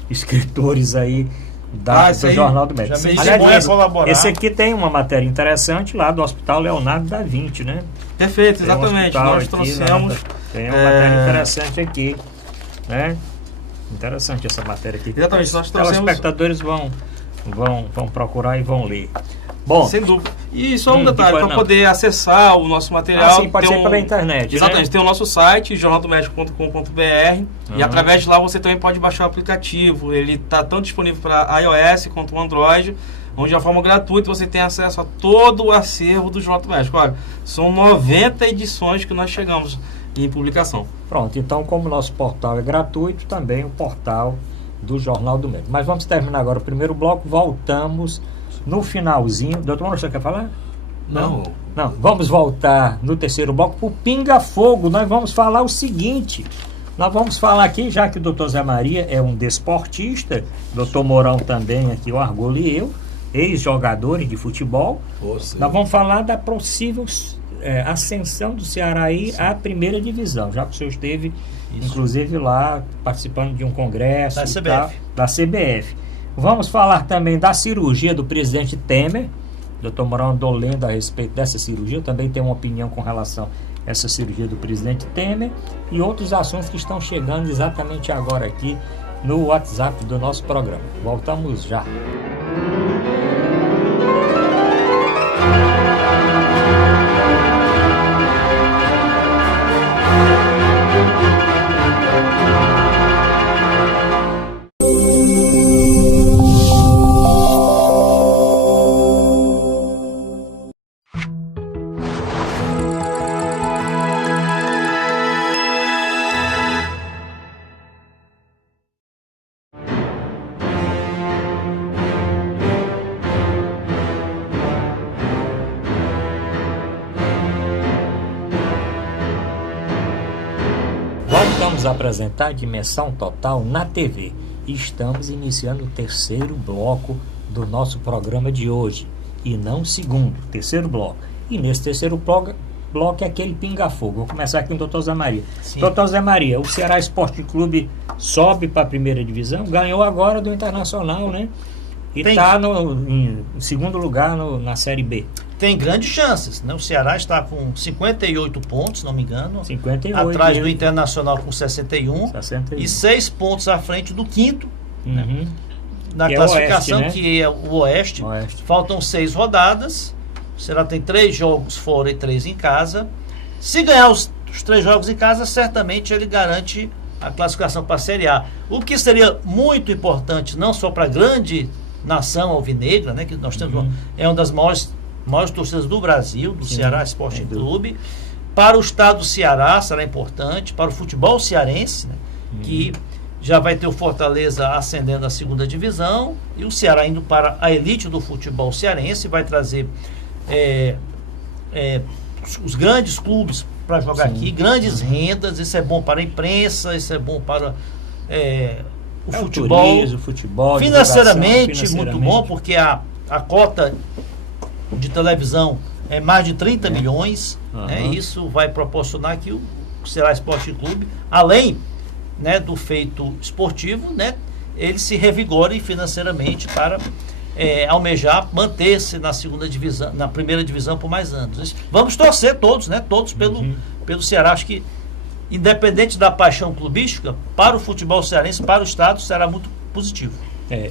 Escritores aí do Jornal do Médico. Aliás, esse aqui tem uma matéria interessante lá do Hospital Leonardo da Vinci, né? Perfeito, exatamente. Nós trouxemos... Tem uma matéria interessante aqui, né? Interessante essa matéria aqui. Exatamente, nós trouxemos... Os espectadores vão procurar e vão ler. Bom, sem dúvida. E só um detalhe, para poder acessar o nosso material... sim, pode ser pela internet, exatamente, né? Tem o nosso site, jornaldomédico.com.br, e através de lá você também pode baixar o aplicativo. Ele está tanto disponível para iOS quanto Android, onde de forma gratuita você tem acesso a todo o acervo do Jornal do Médico. Olha, são 90 edições que nós chegamos em publicação. Pronto, então como o nosso portal é gratuito, também o portal do Jornal do Médico. Mas vamos terminar agora o primeiro bloco, voltamos no finalzinho. Doutor Mano, você quer falar? Não, vamos voltar no terceiro bloco para o Pinga Fogo. Nós vamos falar o seguinte, nós vamos falar aqui, já que o doutor Zé Maria é um desportista, doutor Mourão também aqui, o Argolo e eu, ex-jogadores de futebol, nós vamos falar da possível ascensão do Ceará aí à primeira divisão, já que o senhor esteve, inclusive, lá participando de um congresso Da e CBF. tal, da CBF. Vamos falar também da cirurgia do presidente Temer. Dr. Mourão andou lendo a respeito dessa cirurgia, eu também tenho uma opinião com relação a essa cirurgia do presidente Temer e outros assuntos que estão chegando exatamente agora aqui no WhatsApp do nosso programa. Voltamos já. Voltamos a apresentar Dimensão Total na TV e estamos iniciando o terceiro bloco do nosso programa de hoje e não o segundo, terceiro bloco. E nesse terceiro bloco é aquele pinga-fogo. Vou começar aqui com o Dr. Zé Maria. Dr. Zé Maria, o Ceará Esporte Clube sobe para a primeira divisão, ganhou agora do Internacional, né? E está em segundo lugar na Série B. Tem grandes chances, né? O Ceará está com 58 pontos, se não me engano. 58. Atrás do Internacional com 61. 61. E 6 pontos à frente do quinto. Uhum. Né? Na Que classificação, é o Oeste, né? que é o Oeste. Faltam 6 rodadas. O Ceará tem 3 jogos fora e 3 em casa. Se ganhar os 3 jogos em casa, certamente ele garante a classificação para a Série A. O que seria muito importante, não só para a grande nação alvinegra, né? Que nós temos é uma das maiores torcidas do Brasil, do Ceará Esporte Clube. Para o estado do Ceará será importante, para o futebol cearense, né, que já vai ter o Fortaleza ascendendo à segunda divisão e o Ceará indo para a elite do futebol cearense, vai trazer os grandes clubes para jogar aqui, grandes rendas. Isso é bom para a imprensa, isso é bom para o futebol. O futebol Financeiramente, muito bom, porque a cota de televisão é mais de 30 milhões, né? Isso vai proporcionar que o Ceará Esporte Clube, além, né, do feito esportivo, né, ele se revigore financeiramente para almejar manter-se na segunda divisão, na primeira divisão por mais anos. Vamos torcer todos, né, todos pelo Ceará. Acho que, independente da paixão clubística, para o futebol cearense, para o estado, será muito positivo.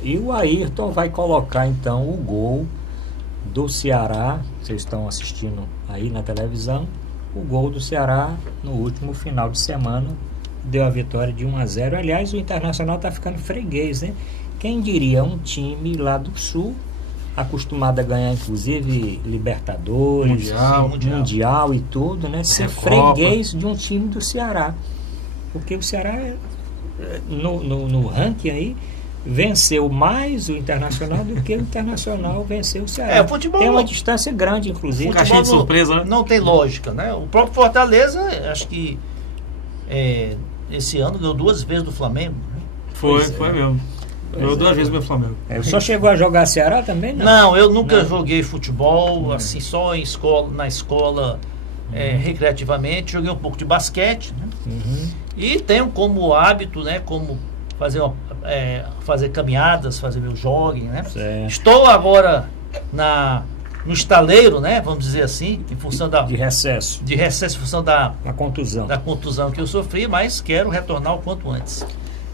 E o Ayrton vai colocar então o gol do Ceará, vocês estão assistindo aí na televisão, o gol do Ceará no último final de semana, deu a vitória de 1-0. Aliás, o Internacional está ficando freguês, né? Quem diria, um time lá do Sul, acostumado a ganhar inclusive Libertadores, Mundial e tudo, né? Ser freguês de um time do Ceará. Porque o Ceará, no ranking aí, venceu mais o Internacional do que o Internacional venceu o Ceará. Futebol tem uma distância grande, inclusive. Caixinha de surpresa, né? Não tem lógica, né? O próprio Fortaleza, acho que esse ano ganhou 2 vezes do Flamengo. Né? Foi mesmo. Ganhou 2 vezes o meu Flamengo. Só chegou a jogar Ceará também? Não, eu nunca joguei futebol, assim, só na escola, recreativamente. Joguei um pouco de basquete, né? E tenho como hábito, né, como fazer caminhadas, fazer meu jogging, né? Estou agora no estaleiro, né? Vamos dizer assim, em função de recesso, em função da contusão que eu sofri, mas quero retornar o quanto antes.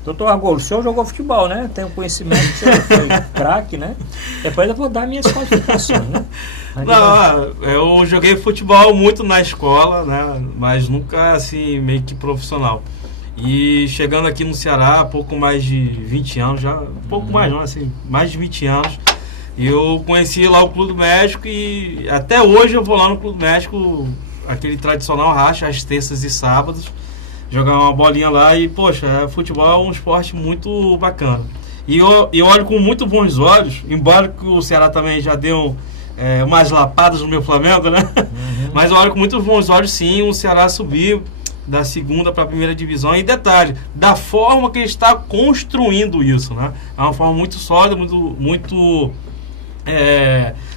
Doutor Argolo, o senhor jogou futebol, né? Tenho conhecimento que o senhor foi craque, né? Depois eu vou dar minhas qualificações, né? Eu joguei futebol muito na escola, né? Mas nunca assim, meio que profissional. E chegando aqui no Ceará, pouco mais de 20 anos, já, pouco mais não, assim, mais de 20 anos, eu conheci lá o Clube do México e até hoje eu vou lá no Clube do México, aquele tradicional racha, às terças e sábados, jogar uma bolinha lá e, poxa, futebol é um esporte muito bacana. E eu olho com muito bons olhos, embora que o Ceará também já deu umas lapadas no meu Flamengo, né? Mas eu olho com muito bons olhos, sim, o Ceará subiu da segunda para a primeira divisão. E detalhe, da forma que ele está construindo isso, né? É uma forma muito sólida, muito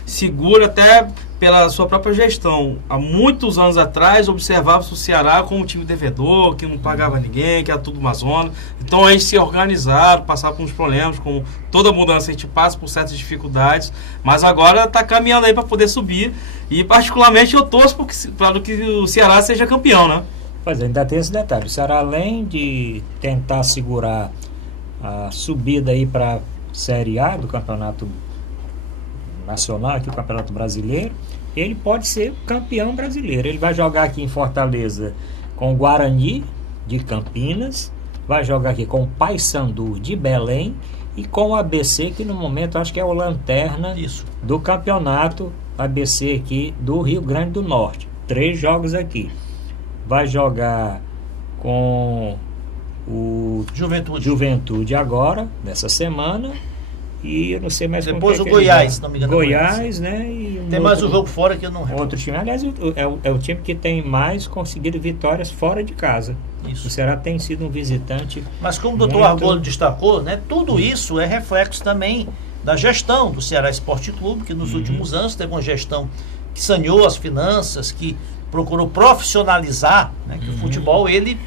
segura, até pela sua própria gestão. Há muitos anos atrás, observava-se o Ceará como um time devedor, que não pagava ninguém, que era tudo uma zona. Então eles se organizaram, passaram por uns problemas, com toda mudança a gente passa por certas dificuldades, mas agora está caminhando aí para poder subir. E particularmente eu torço para que o Ceará seja campeão, né? Pois é, ainda tem esse detalhe. O Ceará, além de tentar segurar a subida aí para a Série A do Campeonato Nacional, aqui o Campeonato Brasileiro, ele pode ser campeão brasileiro. Ele vai jogar aqui em Fortaleza com o Guarani de Campinas, vai jogar aqui com o Paysandu de Belém e com o ABC, que no momento acho que é o lanterna do campeonato, ABC aqui do Rio Grande do Norte. 3 jogos aqui. Vai jogar com o Juventude agora, nessa semana. E eu não sei mais depois o Goiás, se não me engano. Goiás, né? E tem mais um jogo fora que eu não outro time. Aliás, é o time que tem mais conseguido vitórias fora de casa. Isso. O Ceará tem sido um visitante. Mas como o doutor Argolo destacou, né, tudo isso é reflexo também da gestão do Ceará Esporte Clube, que nos últimos anos teve uma gestão que saneou as finanças, que procurou profissionalizar, né, que o futebol ele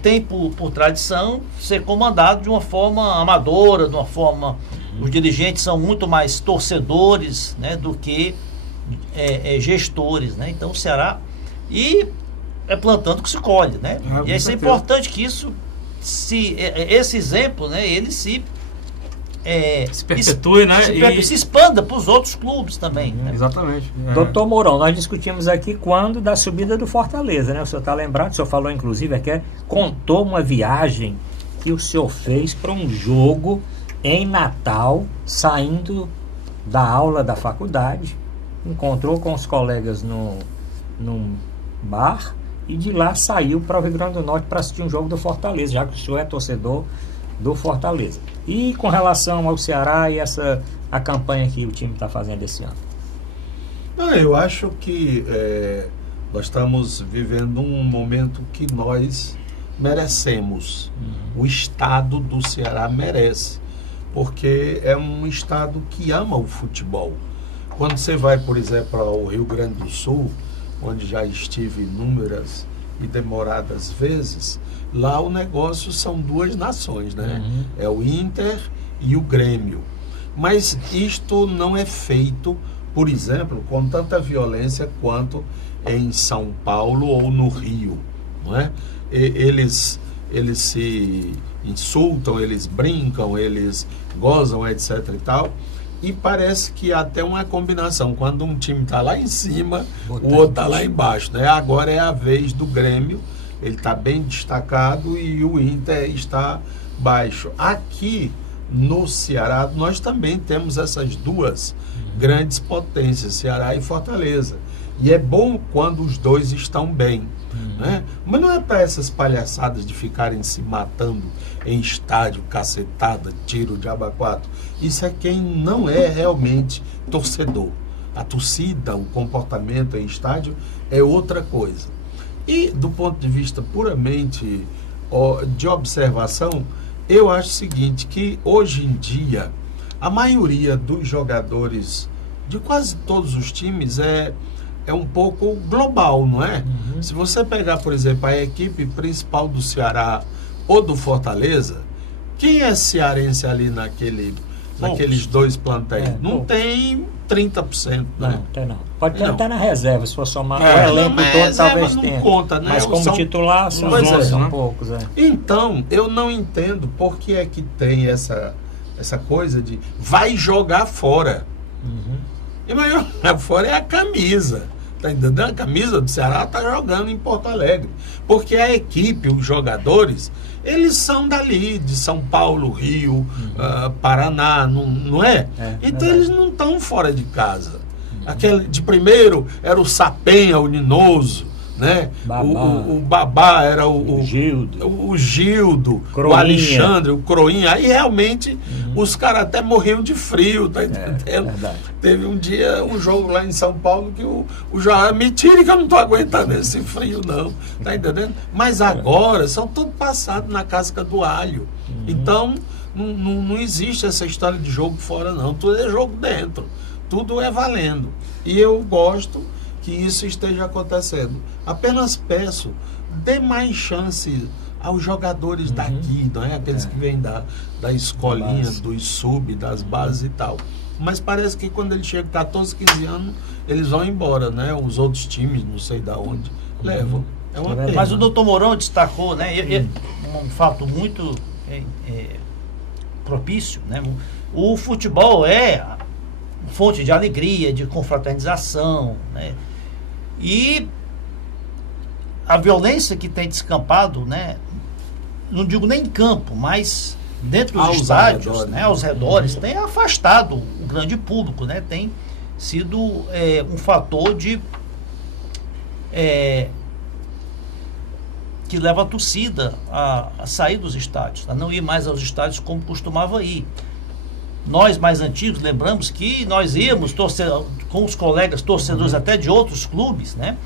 tem por tradição ser comandado de uma forma amadora, de uma forma... Os dirigentes são muito mais torcedores, né, do que gestores, né? Então o Ceará... E é plantando que se colhe, né? E isso é importante que esse exemplo, né, ele se perpetue, né? Se expanda para os outros clubes também. Né? Exatamente. Doutor Mourão, nós discutimos aqui quando da subida do Fortaleza, né? O senhor está lembrado? O senhor falou, inclusive, aqui, contou uma viagem que o senhor fez para um jogo em Natal, saindo da aula da faculdade, encontrou com os colegas num bar e de lá saiu para o Rio Grande do Norte para assistir um jogo do Fortaleza, já que o senhor é torcedor do Fortaleza. E com relação ao Ceará e a campanha que o time está fazendo esse ano? Eu acho que nós estamos vivendo um momento que nós merecemos. O estado do Ceará merece, porque é um estado que ama o futebol. Quando você vai, por exemplo, ao Rio Grande do Sul, onde já estive inúmeras e demoradas vezes, lá o negócio são 2 nações, né? É o Inter e o Grêmio. Mas isto não é feito, por exemplo, com tanta violência quanto em São Paulo ou no Rio, não é? Eles se insultam, eles brincam, eles gozam, etc e tal, e parece que até uma combinação, quando um time está lá em cima, o outro está lá embaixo, né? Agora é a vez do Grêmio, ele está bem destacado e o Inter está baixo. Aqui no Ceará nós também temos essas 2 grandes potências, Ceará e Fortaleza, e é bom quando os 2 estão bem, né? Mas não é para essas palhaçadas de ficarem se matando em estádio, cacetada, tiro de abaquato. Isso é quem não é realmente torcedor. A torcida, o comportamento em estádio é outra coisa. E do ponto de vista puramente de observação, eu acho o seguinte, que hoje em dia a maioria dos jogadores de quase todos os times é um pouco global, não é? Se você pegar, por exemplo, a equipe principal do Ceará ou do Fortaleza, quem é cearense ali naqueles 2 plantéis? Não tem 30%, né? Não. Pode ter até na reserva, se for somar o elenco todo, talvez tenha. Conta, né? Mas como titular, são poucos. Então, eu não entendo por que é que tem essa coisa de vai jogar fora. E vai jogar fora é a camisa. Tá entendendo? A camisa do Ceará está jogando em Porto Alegre. Porque a equipe, os jogadores, eles são dali, de São Paulo, Rio, Paraná, não é? Então eles não estão fora de casa. Aquele de primeiro era o Sapenha, o Ninoso, né? O Babá era o Gildo, Croinha. O Alexandre, o Croinha. Aí realmente os caras até morriam de frio, tá entendendo? Teve um dia, um jogo lá em São Paulo que o João, me tire que eu não tô aguentando esse frio não, tá entendendo? Mas agora são tudo passados na casca do alho. Então não existe essa história de jogo fora não, tudo é jogo dentro. tudo é valendo. E eu gosto que isso esteja acontecendo. Apenas peço, dê mais chance aos jogadores daqui, não é? Aqueles que vêm da escolinha, dos sub, das bases e tal. Mas parece que quando eles chegam 14, 15 anos, eles vão embora, né? Os outros times, não sei de onde, levam. É uma pena. Mas o doutor Mourão destacou, né? Um fato muito propício, né? O futebol é fonte de alegria, de confraternização, né? E a violência que tem descampado, né? Não digo nem em campo, mas dentro dos estádios, né? Aos redores, tem afastado o grande público, né? Tem sido um fator de que leva a torcida a sair dos estádios, a não ir mais aos estádios como costumava ir. Nós mais antigos lembramos que nós íamos com os colegas torcedores até de outros clubes, né?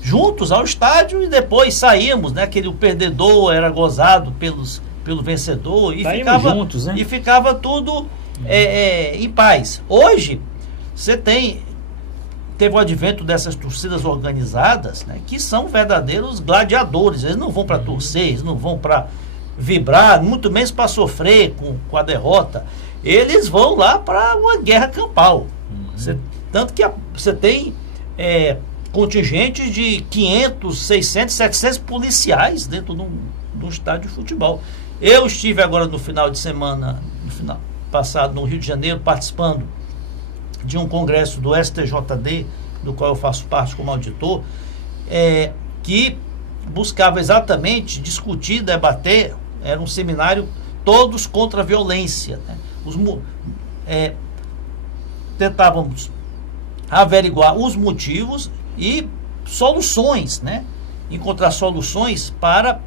Juntos ao estádio, e depois saímos, né? O perdedor era gozado pelo vencedor e ficava juntos, né? E ficava tudo em paz. Hoje teve o advento dessas torcidas organizadas, né, que são verdadeiros gladiadores. Eles não vão para torcer, eles não vão para vibrar, muito menos para sofrer com a derrota. Eles vão lá para uma guerra campal. Tanto que você tem contingente de 500, 600, 700 policiais dentro de um estádio de futebol. Eu estive agora no final de semana, no final passado, no Rio de Janeiro, participando de um congresso do STJD, do qual eu faço parte como auditor, que buscava exatamente discutir, debater, era um seminário todos contra a violência, né? Tentávamos averiguar os motivos e soluções, né? Encontrar soluções para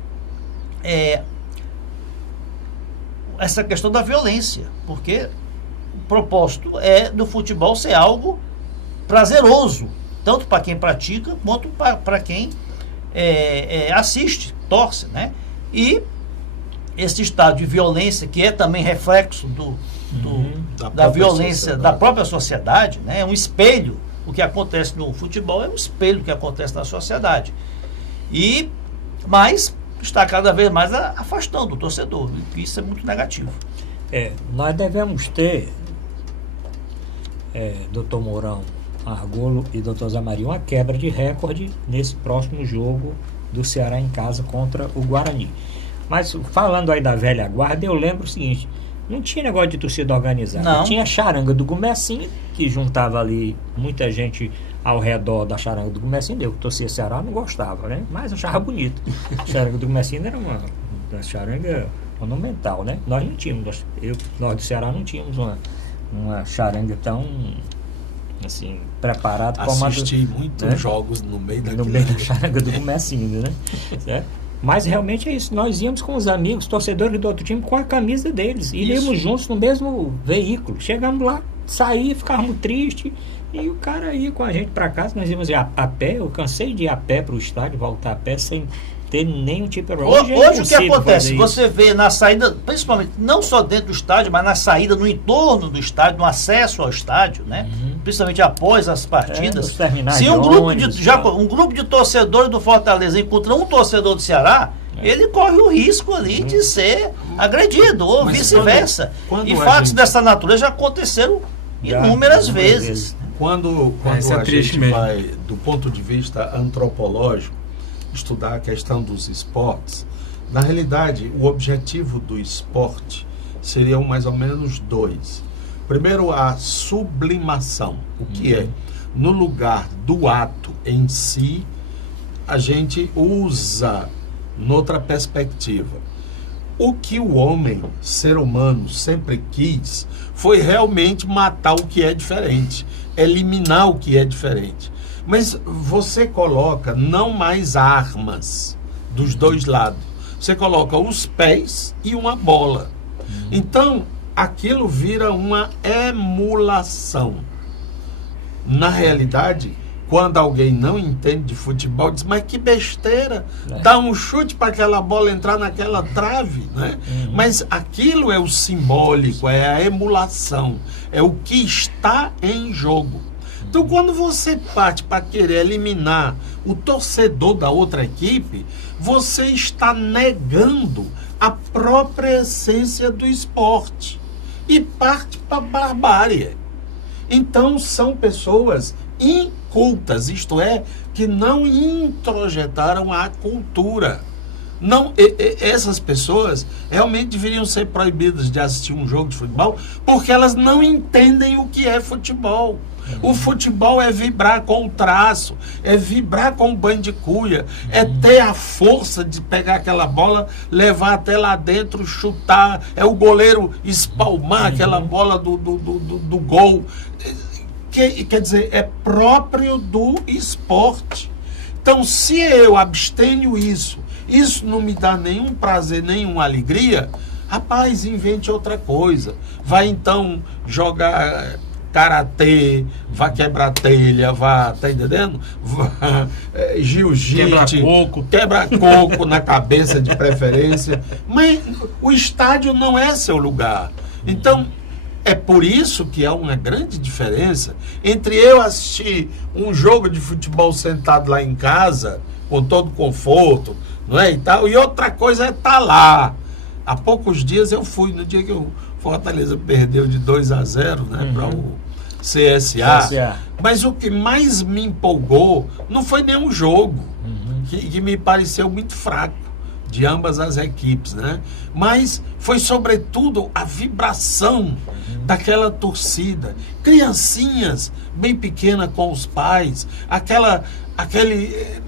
essa questão da violência, porque o propósito do futebol ser algo prazeroso, tanto para quem pratica quanto para quem assiste, torce, né? E esse estado de violência, que é também reflexo da violência da própria sociedade, né? É um espelho. O que acontece no futebol é um espelho do que acontece na sociedade. Mas está cada vez mais afastando o torcedor. E isso é muito negativo. Nós devemos ter, doutor Mourão Argolo e doutor Zé Maria, uma quebra de recorde nesse próximo jogo do Ceará em casa contra o Guarani. Mas falando aí da velha guarda, eu lembro o seguinte: não tinha negócio de torcida organizada. Não. Tinha a charanga do Gumercinho, que juntava ali muita gente ao redor da charanga do Gumercinho. Eu que torcia Ceará não gostava, né? Mas achava bonito. A charanga do Gumercinho era uma charanga monumental, né? Nós não tínhamos, nós do Ceará não tínhamos uma charanga tão assim, preparada como a do... Assisti muitos jogos no meio da charanga do Gumercinho, né? Certo? Mas realmente é isso, nós íamos com os amigos, torcedores do outro time, com a camisa deles, e íamos juntos no mesmo veículo. Chegamos lá, saíamos, ficávamos tristes, e o cara ia com a gente para casa, nós íamos a pé. Eu cansei de ir a pé para o estádio, voltar a pé sem ter nenhum tipo de... Hoje o que acontece? Você vê na saída, principalmente, não só dentro do estádio, mas na saída, no entorno do estádio, no acesso ao estádio, né? Principalmente após as partidas. Se um grupo de torcedores do Fortaleza encontra um torcedor do Ceará, ele corre o risco ali de ser agredido, ou vice-versa. E fatos dessa natureza já aconteceram inúmeras vezes. Quando a gente vai, do ponto de vista antropológico, estudar a questão dos esportes, na realidade, o objetivo do esporte seriam mais ou menos dois. Primeiro, a sublimação, o que é, no lugar do ato em si, a gente usa noutra perspectiva. O que o homem, ser humano, sempre quis foi realmente matar o que é diferente, eliminar o que é diferente. Mas você coloca não mais armas dos dois lados. Você coloca os pés e uma bola. Então, aquilo vira uma emulação. Na realidade, quando alguém não entende de futebol, diz, mas que besteira, dá um chute para aquela bola entrar naquela trave, né? Mas aquilo é o simbólico, é a emulação, é o que está em jogo. Então, quando você parte para querer eliminar o torcedor da outra equipe, você está negando a própria essência do esporte e parte para a barbárie. Então, são pessoas incultas, isto é, que não introjetaram a cultura. Não, essas pessoas realmente deveriam ser proibidas de assistir um jogo de futebol porque elas não entendem o que é futebol. O futebol é vibrar com o traço, é vibrar com o banho de cuia, é ter a força de pegar aquela bola, levar até lá dentro, chutar, é o goleiro espalmar aquela bola do gol. Quer dizer, é próprio do esporte. Então, se eu abstenho isso não me dá nenhum prazer, nenhuma alegria, rapaz, invente outra coisa. Vai então jogar karatê, vá quebrar telha, vá, tá entendendo? Vá, jiu-jitsu, quebra coco na cabeça de preferência. Mas o estádio não é seu lugar. Então, é por isso que há uma grande diferença entre eu assistir um jogo de futebol sentado lá em casa, com todo conforto, não é, e tal, e outra coisa é estar lá. Há poucos dias eu fui, no dia que o Fortaleza perdeu de 2-0, né, para o CSA. Mas o que mais me empolgou não foi nenhum jogo, que me pareceu muito fraco, de ambas as equipes, né? Mas foi sobretudo a vibração daquela torcida, criancinhas bem pequenas com os pais,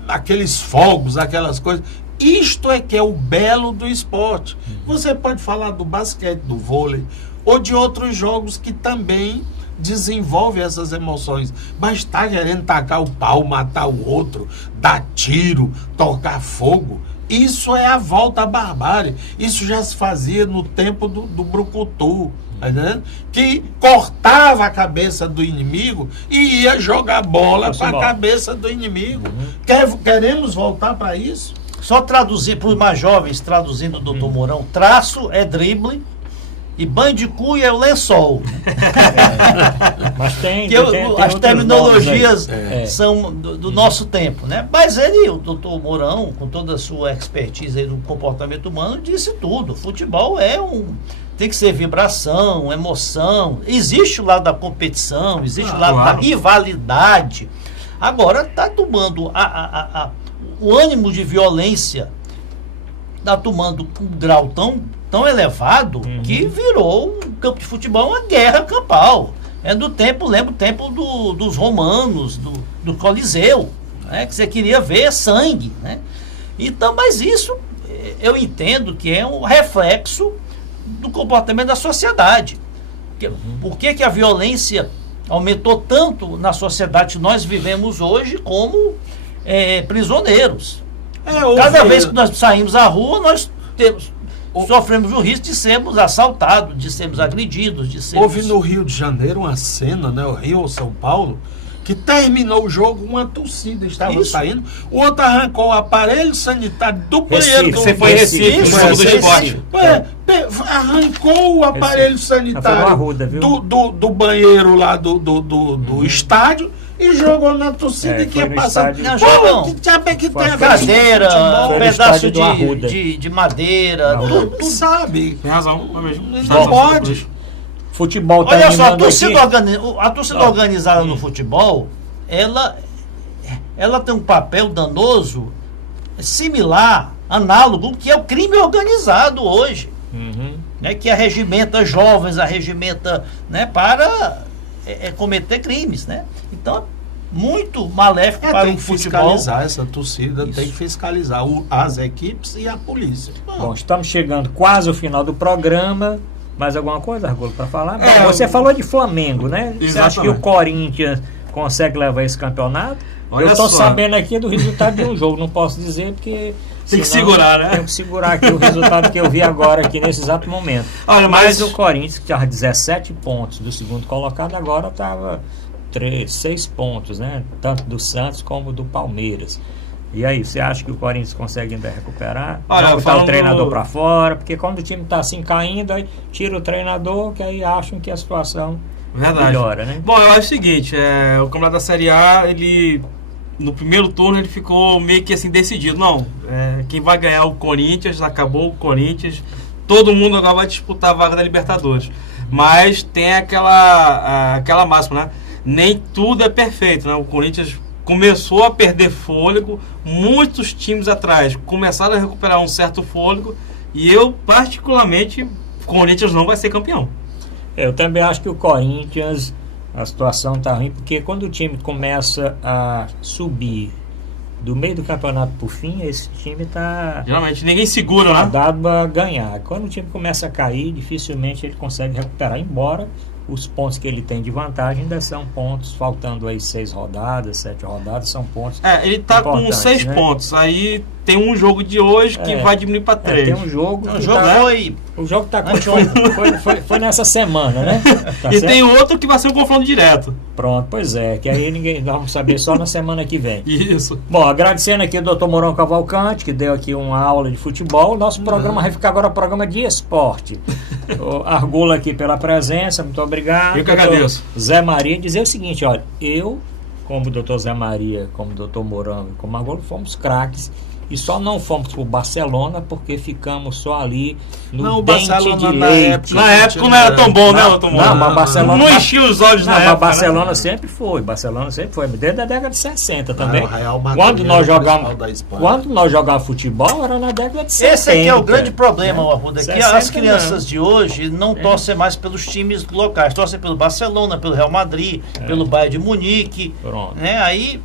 aqueles fogos, aquelas coisas. Isto é que é o belo do esporte. Você pode falar do basquete, do vôlei, ou de outros jogos que também desenvolvem essas emoções, mas está querendo tacar o pau, matar o outro, dar tiro, tocar fogo. Isso é a volta à barbárie. Isso já se fazia no tempo do brucutu, tá entendendo? Que cortava a cabeça do inimigo e ia jogar bola para a cabeça do inimigo. Queremos voltar para isso? Só traduzir para os mais jovens, traduzindo o doutor Mourão, traço é drible e banho de cuia é o lençol. Mas tem as terminologias são do nosso tempo, né? Mas o doutor Mourão, com toda a sua expertise aí no comportamento humano, disse tudo. Futebol tem que ser vibração, emoção. Existe o lado da competição, existe o lado da rivalidade. Agora está tomando o ânimo de violência, está tomando um grau tão elevado que virou um campo de futebol uma guerra campal. Lembra o tempo dos romanos, do Coliseu, né? Que você queria ver sangue, né? Então, mas isso eu entendo que é um reflexo do comportamento da sociedade. Por que a violência aumentou tanto na sociedade que nós vivemos hoje como prisioneiros? Cada vez que nós saímos à rua, nós sofremos o risco de sermos assaltados, de sermos agredidos, Houve no Rio de Janeiro uma cena, né, o Rio ou São Paulo, que terminou o jogo, uma torcida estava saindo, o outro arrancou o aparelho sanitário do banheiro. Você foi Recife, no jogo do esporte. Arrancou o aparelho sanitário do banheiro lá do estádio e jogou na torcida que ia passar. Que tem cadeira, um pedaço de madeira, tudo sabe. Tem razão, não é mesmo? Não pode. Futebol olha só, a torcida organizada no futebol, ela tem um papel danoso, similar, análogo, que é o crime organizado hoje. Né, que arregimenta jovens, arregimenta, né, para cometer crimes, né? Então, muito maléfico para o futebol. Fiscalizar essa torcida, tem que fiscalizar as equipes e a polícia. Bom, estamos chegando quase ao final do programa. Mais alguma coisa, Argolo, para falar? Você falou de Flamengo, né? Exatamente. Você acha que o Corinthians consegue levar esse campeonato? Eu estou sabendo aqui do resultado de um jogo, não posso dizer porque... Tem que segurar, né? Tenho que segurar aqui o resultado que eu vi agora aqui nesse exato momento. Olha, mas o Corinthians, que estava 17 pontos do segundo colocado, agora estava 6 pontos, né? Tanto do Santos como do Palmeiras. E aí, você acha que o Corinthians consegue ainda recuperar? Olha, Não botar o treinador para fora, porque quando o time está assim caindo, aí tira o treinador, que aí acham que a situação melhora, né? Bom, eu acho o seguinte, o campeonato da Série A, ele no primeiro turno ele ficou meio que assim decidido. Não, quem vai ganhar é o Corinthians, acabou o Corinthians, todo mundo agora vai disputar a vaga da Libertadores. Mas tem aquela máxima, né? Nem tudo é perfeito, né? O Corinthians começou a perder fôlego, muitos times atrás começaram a recuperar um certo fôlego, e eu particularmente, o Corinthians não vai ser campeão. Eu também acho que o Corinthians, a situação está ruim, porque quando o time começa a subir do meio do campeonato por fim, esse time está... Geralmente ninguém segura, né? Dado a ganhar. Quando o time começa a cair, dificilmente ele consegue recuperar, embora os pontos que ele tem de vantagem ainda são pontos, faltando aí 6 rodadas, 7 rodadas, são pontos. Ele está com 6 pontos, aí tem um jogo de hoje que vai diminuir para 3. Tem um jogo que o jogo está continuando. Foi nessa semana, né? Tá e certo? tem outro que vai ser um confronto direto. Pronto, pois é, que aí nós vamos saber só na semana que vem. Isso. Bom, agradecendo aqui o Dr. Mourão Cavalcante, que deu aqui uma aula de futebol. Nosso programa vai ficar agora programa de esporte. Argula aqui pela presença, muito obrigado. Eu que agradeço. Zé Maria, dizer o seguinte, olha, eu, como o Dr. Zé Maria, como o Dr. Mourão e como Argula, fomos craques. E só não fomos pro Barcelona porque ficamos só ali no dente de leite. Na época não era tão bom, né, Dr. Mourão? Não, mas Barcelona... Não enchia os olhos na época. Mas Barcelona sempre foi. Barcelona sempre foi. Desde a década de 60 também. O Real Madrid Quando nós jogávamos futebol, era na década de 70. Esse aqui é o grande problema, Arruda, que 60 as crianças de hoje não torcem mais pelos times locais, torcem pelo Barcelona, pelo Real Madrid, pelo Bayern de Munique. Pronto. Né? Aí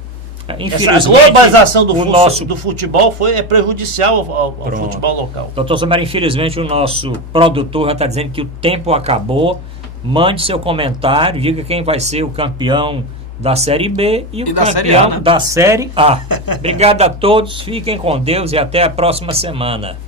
Infelizmente, a globalização do futebol é prejudicial ao futebol local. Doutor Samara, infelizmente o nosso produtor já está dizendo que o tempo acabou. Mande seu comentário, diga quem vai ser o campeão da Série B e o campeão da Série A. Obrigado a todos, fiquem com Deus e até a próxima semana.